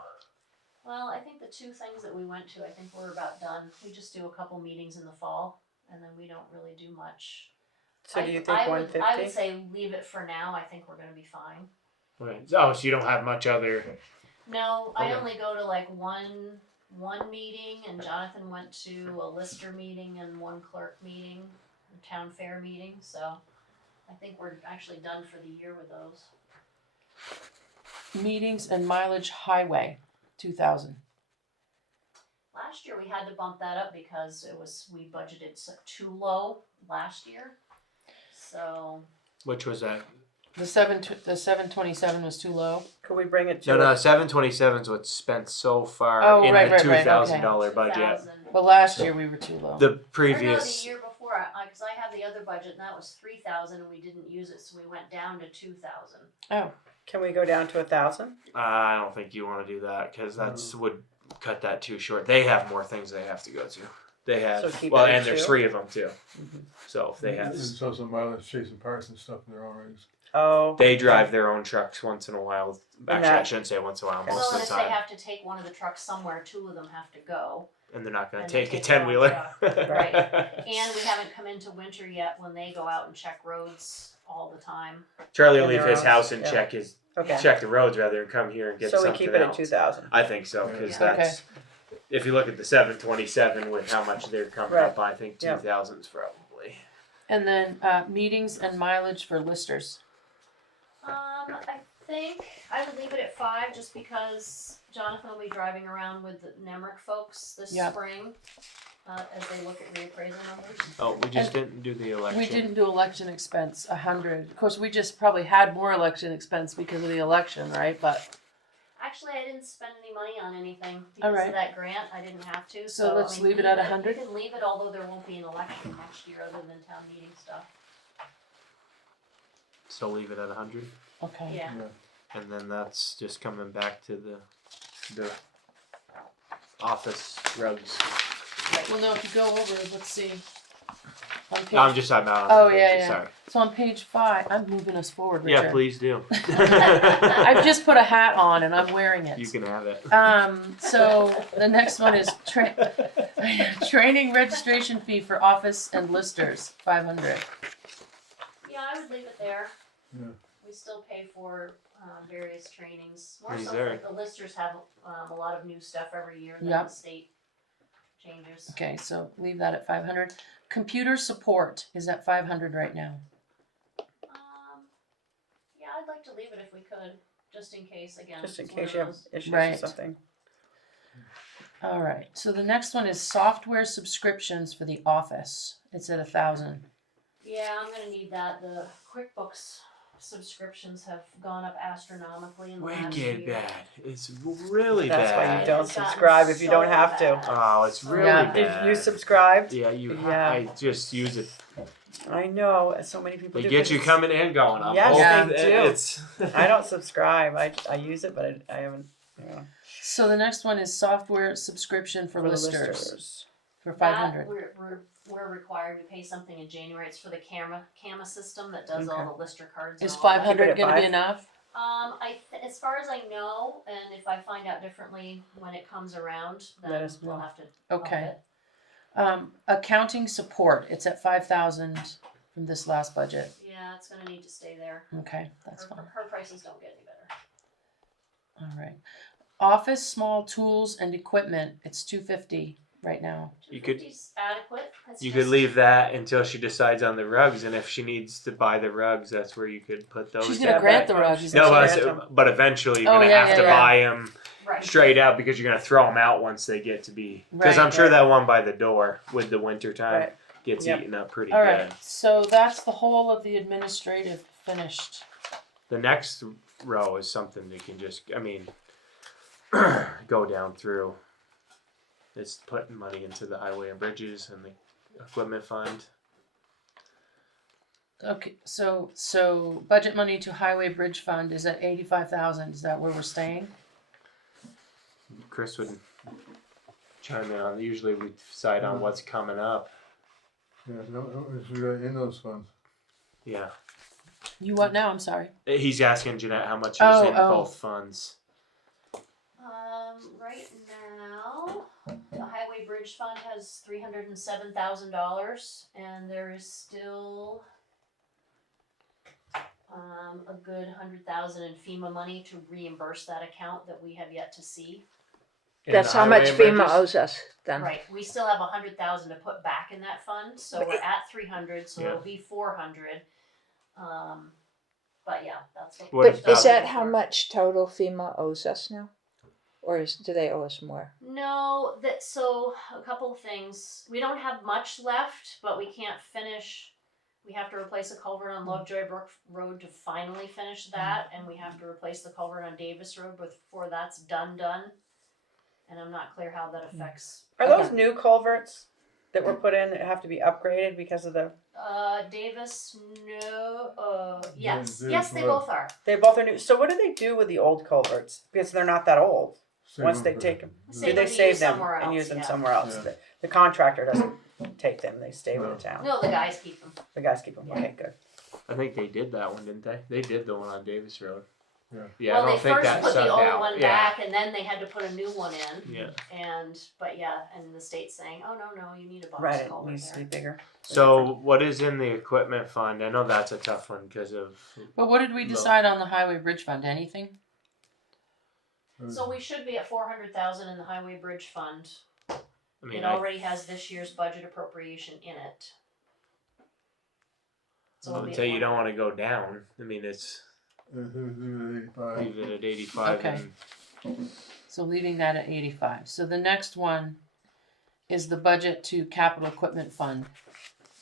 Well, I think the 2 things that we went to, I think we're about done. We just do a couple meetings in the fall, and then we don't really do much. So do you think I 150? would say leave it for now. I think we're going to be fine. Right. Oh, so you don't have much other. No, I Okay. only go to like one meeting, and Jonathan went to a Lister meeting and one clerk meeting, a town fair meeting. So I think we're actually done for the year with those. Meetings and mileage highway, 2,000. Last year we had to bump that up because we budgeted too low last year. So Which was that? The 727 was too low. Could we bring it to? No, 727 is what's spent so far Oh, in right, the right, right, $2,000 budget. 2,000. But last year we were too low. The Or no, previous. the year before, because I have the other budget, and that was 3,000, and we didn't use it, so we went down to 2,000. Can we go down to 1,000? I don't think you want to do that because that's would cut that too short. They have more things they have to go to. They have So keep well, it at and there's 2? 3 of them too. Mhm. So if they have, There's also mileage chasing parts and stuff in their own rigs. Oh. they drive their own trucks once in a while. Actually, I that- shouldn't say once in a while. Well, Most and of if the they time, have to take one of the trucks somewhere, 2 of them have to go. and they're not going and to they take a take their own 10-wheeler. truck. Right. And we haven't come into winter yet when they go out and check roads all the time. Charlie will And leave their his own, house and yeah. check Okay. the roads rather than come here and get So we something keep it else. at 2,000. I think so because Yeah. that's if you look at the 727 with how much they're coming Right. up, I think Yeah. 2,000 is probably. And then meetings and mileage for listers. I think I would leave it at 5 just because Jonathan will be driving around with the Nemrick folks this Yep. spring as they look at reappraisal numbers. Oh, we just didn't do the election. We didn't do election expense, 100. Of course, we just probably had more election expense because of the election, right? But Actually, I didn't spend any money on anything All because right. of that grant. I didn't have to. So let's leave it at 100? You can leave it, although there won't be an election next year other than town meeting stuff. So leave it at 100, okay. Yeah. and then that's just coming back to the office rugs. Well, no, if you go over, let's see. On page, No, I'm just talking about. Oh, on the yeah, pages, yeah. Sorry. So on page 5, I'm moving us forward, Richard. Yeah, please do. I've just put a hat on and I'm wearing it. You can have it. So the next one is training registration fee for office and listers, 500. Yeah, I would leave it there. Yeah. We still pay for various trainings. More He's so there. that the listers have a lot of new stuff every year that Yep. the state changes. Okay, so leave that at 500. Computer support is at 500 right now. Yeah, I'd like to leave it if we could, just in case. Again, Just in it's one case of you have those- issues Right. or something. All right. So the next one is software subscriptions for the office. It's at 1,000. Yeah, I'm gonna need that. The QuickBooks subscriptions have gone up astronomically in the last Wicked year. bad. It's really That's bad. why you don't It's gotten subscribe if you don't so have to. bad. Oh, it's really Yeah. bad. You subscribed? Yeah, Yeah. I just use it. I know, so many people They do. get 'cause you it's- coming and going. I'm Yes, both- they do. It's I don't subscribe. I use it, but I haven't. So the next one is software subscription for the listers for That 500. we're required to pay something in January. It's for the camera system that does all Okay. the lister cards. Is and all that. 500 Keep it at going to be 5? enough? As far as I know, and if I find out differently when it comes around, Let then us we'll know. have to. Okay. up it. Accounting support. It's at 5,000 from this last budget. Yeah, it's gonna need to stay there. Okay, that's Her, fine. her prices don't get any better. All right. Office small tools and equipment. It's 250 right now. You could- 250's adequate. It's You just- could leave that until she decides on the rugs, and if she needs to buy the rugs, that's where you could put those. She's in. gonna Yeah, grant but- the rugs. isn't No, she? but eventually you're Oh, gonna yeah, have to yeah, yeah. buy them Right. straight out because you're gonna throw them out once they get to be. Because Right, I'm sure right. that one by the door with the winter time Right. gets Yep. eaten up pretty All good. right. So that's the whole of the administrative finished. The next row is something that can just, go down through. It's putting money into the highway and bridges and the equipment fund. Okay, so budget money to highway bridge fund is at 85,000. Is that where we're staying? Chris would chime in on. Usually we decide on what's coming up. Yeah, we got in those funds. Yeah, You what now? I'm sorry. he's asking Jeanette how much is Oh, in oh. both funds. Right now, the highway bridge fund has $307,000, and there is still a good 100,000 in FEMA money to reimburse that account that we have yet to see. In That's the how much highway and FEMA bridges? owes us then. Right, we still have 100,000 to put back in that fund, so But we're at 300, so Yeah. it'll be 400. But yeah, that's what. What But is is that? that how much total FEMA owes us now? Or do they owe us more? No, so a couple of things. We don't have much left, but we can't finish. We have to replace a culvert on Lovejoy Brook Road to finally finish that, and we have to replace the culvert on Davis Road before that's done. And I'm not clear how that affects. Are those new culverts that were put in that have to be upgraded because of the? Davis, no, yes, Davis yes, they Road. both are. They both are new. So what do they do with the old culverts? Because they're not that old. Save Once them they for- take them, Save do they them to save use them somewhere and else, use them yeah. somewhere else? Yeah. The contractor doesn't take them; they stay with No. the town. No, the guys keep them. The guys keep them. Okay, good. I think they did that one, didn't they? They did the one on Davis Road. Yeah. Yeah, Well, I don't they think first that put the sucked old out. one Yeah. back, and then they had to put a new one in. Yeah. And the state's saying, oh no, you need a box Right, it culvert needs to be there. bigger. So what is in the equipment fund? I know that's a tough one because of. But what did we decide on the highway bridge fund? Anything? So we should be at 400,000 in the highway bridge fund. I mean, It already has this year's budget appropriation in it. So I it'll would be say at you don't want to go down. I mean, it's Leave it at 85. leave it at 85. Okay. And So leaving that at 85. So the next one is the budget to capital equipment fund.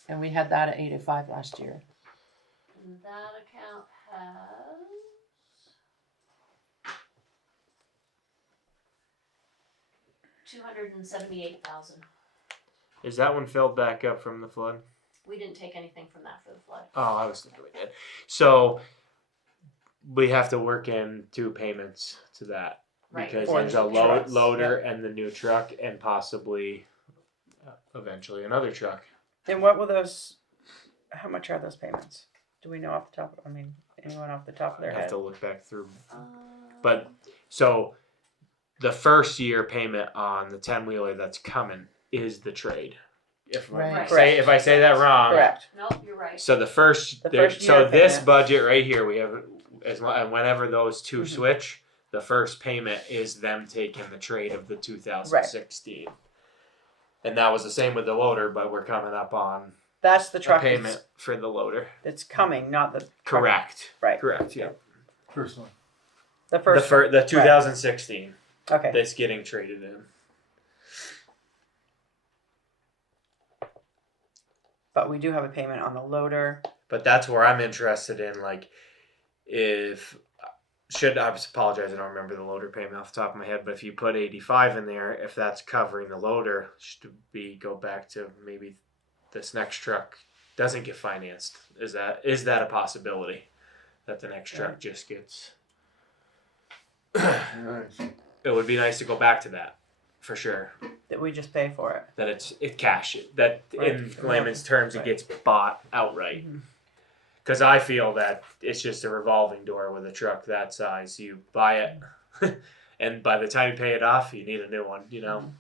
And we had that at 85 last year. And that account has 278,000. is that one filled back up from the flood? We didn't take anything from that for the flood. Oh, I was thinking we did. So we have to work in 2 payments to that Right. because For there's the a trucks, loader and the new truck and possibly eventually another truck. And what will those? How much are those payments? Do we know off the top? I mean, anyone off the top of I their have head? to look back through. But so the first year payment on the 10-wheeler that's coming is the trade. If Right. if I say that wrong. Correct. Nope, you're right. So the first, The first so year this payment. budget right here, we have and whenever those 2 Mhm. switch, the first payment is them taking the trade of the 2016. And that was the same with the loader, but we're coming up on That's the a truck payment for the loader. that's coming, not the truck. Correct. Right. Correct. Yeah. First one. The first. The 2016 Okay. that's getting traded in. But we do have a payment on the loader. But that's where I'm interested in, like, I apologize, I don't remember the loader payment off the top of my head, but if you put 85 in there, if that's covering the loader, should we go back to maybe this next truck doesn't get financed? Is that a possibility that the next truck just gets? Nice. It would be nice to go back to that, for sure. That we just pay for it. That it's cash. That in layman's terms, it gets bought outright. Because I feel that it's just a revolving door with a truck that size. You buy it, and by the time you pay it off, you need a new one. You know,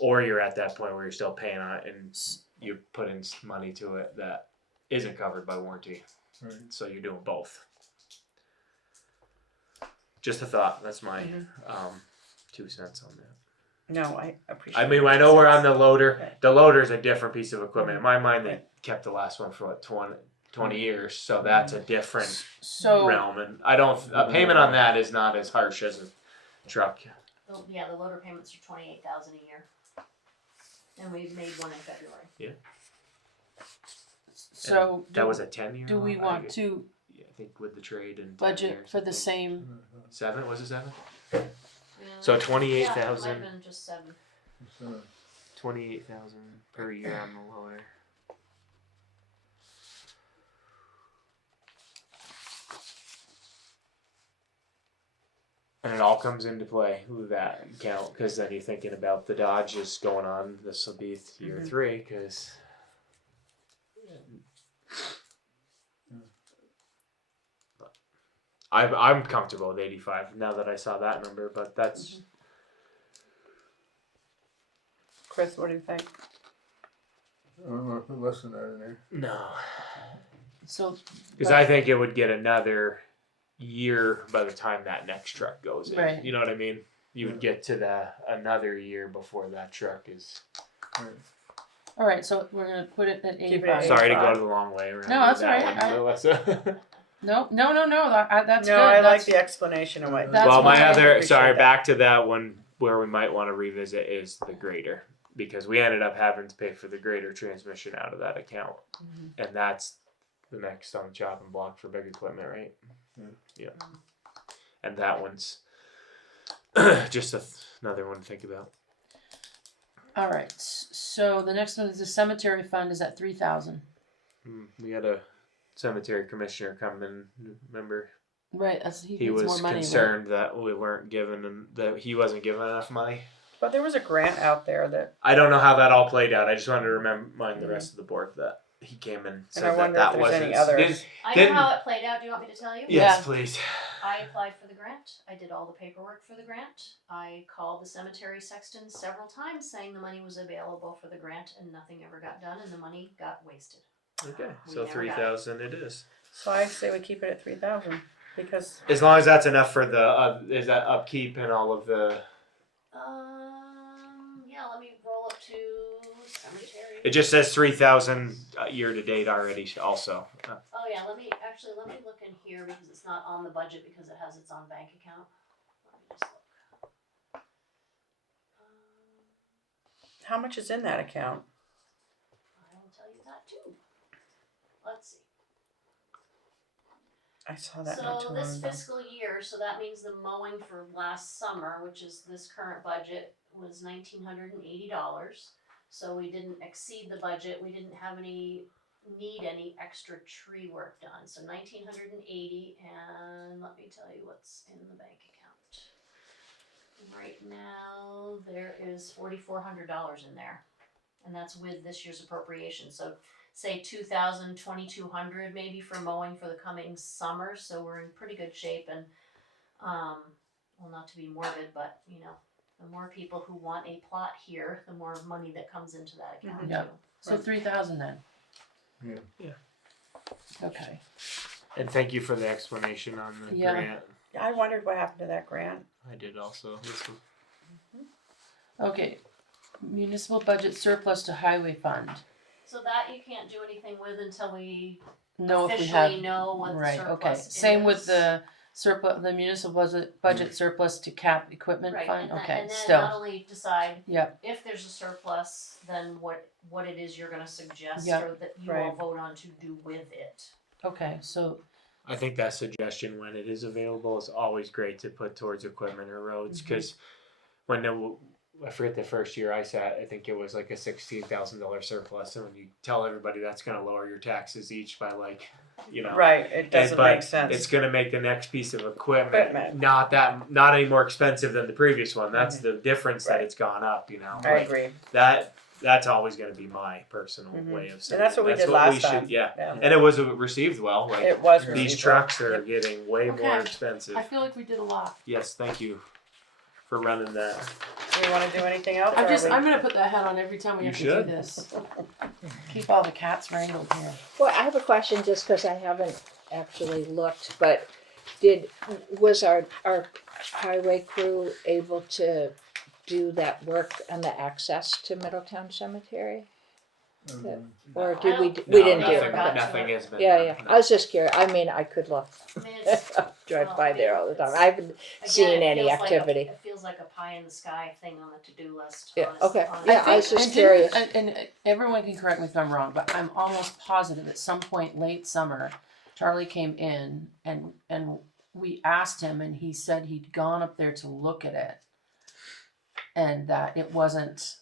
or you're at that point where you're still paying on it, and you put in money to it that isn't covered by warranty. Right. So you're doing both. Just a thought. That's my 2 cents on that. No, I appreciate. I mean, I know we're on the loader. The loader's a different piece of equipment. In my mind, they kept the last one for 20 years, so that's a different realm. And I don't. A payment on that is not as harsh as a truck. Yeah, the loader payments are $28,000 a year, and we've made one in February. Yeah. So that was a 10-year. do we want to I think with the trade and budget for the same? 7? Was it 7? So 28,000. Yeah, it might have been just 7. 28,000 per year on the loader. And it all comes into play with that count, because then you're thinking about the Dodge is going on. This will be year 3, because I'm comfortable with 85 now that I saw that number, but that's. Chris, what do you think? I don't want to put less than that in there. No. So Because I think it would get another year by the time that next truck goes in. Right. You know what I mean? You would get to another year before that truck is. Right. all right, so we're gonna put it at Keep it 85. at Sorry to go the long way around. No, that's with that all right. one, Melissa. No. That's No, good. I like That's, the explanation of what. That's Well, my fine. other Appreciate sorry, that. back to that one where we might want to revisit is the grader, because we ended up having to pay for the grader transmission out of that account, and that's the next on the chopping block for big equipment, right? Yeah. And that one's just another one to think about. all right. So the next one is the cemetery fund is at 3,000. We had a cemetery commissioner come in. Remember, Right. He he needs was more money. concerned that we weren't giving him that he wasn't giving enough money. But there was a grant out there that, I don't know how that all played out. I just wanted to remind the rest of the board that he came and said I that wonder that if there's wasn't. any others. I Didn't- know how it played out. Do you want me to tell you? Yes, Yeah. please. I applied for the grant. I did all the paperwork for the grant. I called the cemetery sexton several times saying the money was available for the grant, and nothing ever got done, and the money got wasted. Okay, We so never got it. 3,000 it is. so I say we keep it at 3,000 because As long as that's enough for the is that upkeep and all of the. Yeah. Let me roll up to cemetery. It just says 3,000 year to date already. Also, Oh yeah. Let me look in here because it's not on the budget because it has its own bank account. Let me just look. how much is in that account? I will tell you that too. Let's see. I saw that not too So long this ago. fiscal year, so that means the mowing for last summer, which is this current budget, was $1,980. So we didn't exceed the budget. We didn't have any extra tree work done. So 1,980, and let me tell you what's in the bank account. Right now there is $4,400 in there, and that's with this year's appropriation. So say 2,000, 2,200 maybe for mowing for the coming summer. So we're in pretty good shape, and well, not to be morbid, but you know, the more people who want a plot here, the more money that comes into that account Yeah. too. So 3,000 then. Yeah. Okay. and thank you for the explanation on the Yeah. grant. I wondered what happened to that grant. I did also. This one. Okay. Municipal budget surplus to highway fund. So that you can't do anything with until we No, if we officially have. know what the Right. surplus Okay. is. Same with the surplus, the municipal budget surplus to cap equipment right, fund. and, Okay. and then Still. not only decide Yep. if there's a surplus, then what it is you're going to suggest Yep. or that you all Right. vote on to do with it. Okay. So I think that suggestion, when it is available, is always great to put towards equipment or roads, because I forget the first year I sat, I think it was like a $16,000 surplus, and when you tell everybody that's going to lower your taxes each by like, Right, it doesn't but make sense. it's going to make the next piece of equipment not any more expensive than the previous one. That's the difference, that Right. it's gone up. I agree. That's always going to be my personal way of saying. And that's what we did last time. Yeah. Yeah. And it was received well. Like, It was these received trucks well. are getting way more Okay. expensive. I feel like we did a lot. Yes, thank you for running that. Do you want to do anything else? or are we- I'm gonna put that hat on every time we You have should. to do this. Keep all the cats wrangled here. Well, I have a question just because I haven't actually looked, but was our highway crew able to do that work on the access to Middletown Cemetery? Or did we didn't do nothing, it? nothing has been Yeah, done. yeah. I was just curious. I mean, I could look. I mean, it's, Drive by there all the time. I haven't again, seen it any feels like activity. it feels like a pie in the sky thing on the to-do list. Yeah, okay. honestly. Yeah, I was just and curious. and everyone can correct me if I'm wrong, but I'm almost positive at some point late summer, Charlie came in and we asked him, and he said he'd gone up there to look at it, and that it wasn't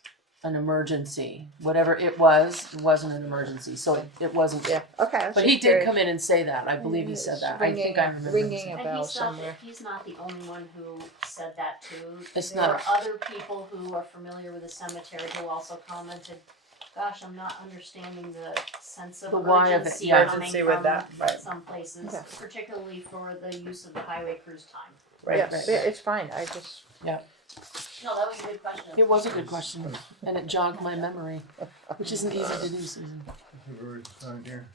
an emergency. Whatever it wasn't an emergency. So it wasn't. Yeah, okay. I was But just he did curious. come in and say that. I believe he said that. I think I remember. him Ringing saying a And bell somewhere. he's not the only one who said that too. It's there not- were other people who are familiar with the cemetery who also commented, gosh, I'm not understanding the sense of The why of it, urgency yeah. coming Urgency with from that, right. some places, Okay. particularly for the use of the highway crew's time. Right. Yeah, right. it's fine. I just, No, that was a good question. It was a good question, and it jogged my memory, which isn't easy to do, Susan. Where it's signed here.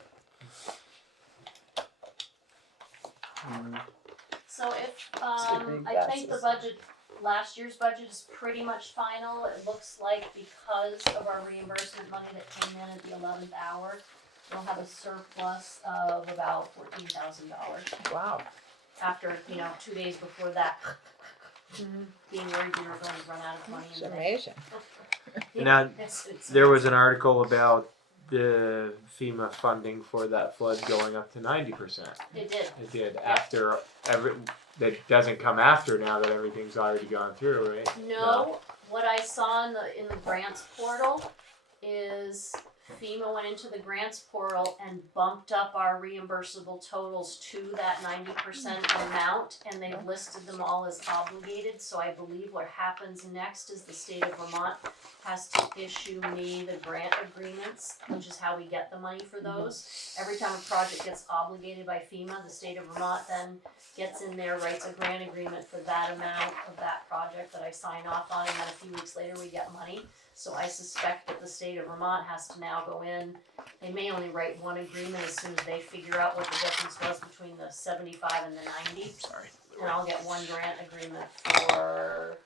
So if, Slippery I think the glasses. budget, last year's budget is pretty much final. It looks like because of our reimbursement money that came in at the 11th hour, we'll have a surplus of about $14,000 wow. after, 2 days before that. Being worried we were going to run out of money It's in the bank. amazing. Now, It's there was an article about the FEMA funding for that flood going up to 90%. It did. It did after that doesn't come after now that everything's already gone through, right? No, what I saw in the grants portal is FEMA went into the grants portal and bumped up our reimbursable totals to that 90% amount, and they've listed them all as obligated. So I believe what happens next is the state of Vermont has to issue me the grant agreements, which is how we get the money for those. Every time a project gets obligated by FEMA, the state of Vermont then gets in there, writes a grant agreement for that amount of that project that I sign off on, and then a few weeks later we get money. So I suspect that the state of Vermont has to now go in. They may only write one agreement as soon as they figure out what the difference was between the 75 and the 90. Sorry. And I'll get one grant agreement for,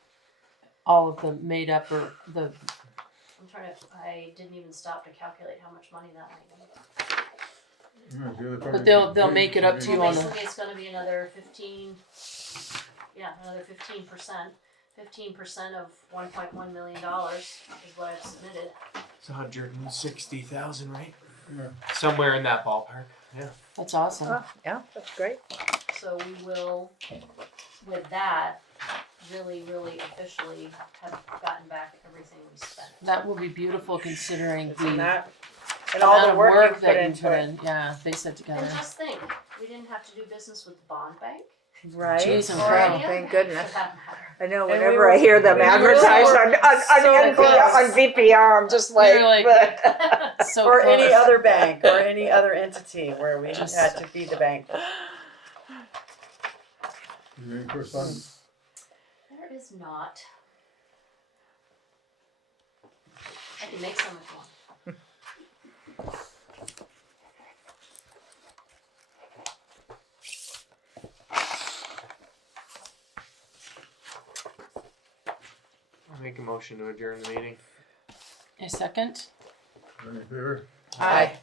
All of them made up, or the I didn't even stop to calculate how much money that might be. But they'll make it up to you Well, on the. basically it's gonna be another 15%. 15% of $1.1 million is what I've submitted. It's 160,000, right? Yeah. Somewhere in that ballpark. Yeah. That's awesome. Oh, yeah, that's great. So we will, with that, really, really officially have gotten back everything we spent. That will be beautiful considering the Isn't that? And amount all the of work you put that you into put it. in. Yeah, they said together. And just think, we didn't have to do business with the bond bank. Right. Jeez, or incredible. any other Thank bank goodness. for that matter. I know And whenever we were- I hear them we were advertised so- on close. VPR, I'm just like, You're like- but- So Or close. any other bank, or any other entity where we Just- had to be the bank. Is there any correspondence? There is not. I can make some if you want. I'll make a motion to adjourn the meeting. A second. Any in favor? Aye.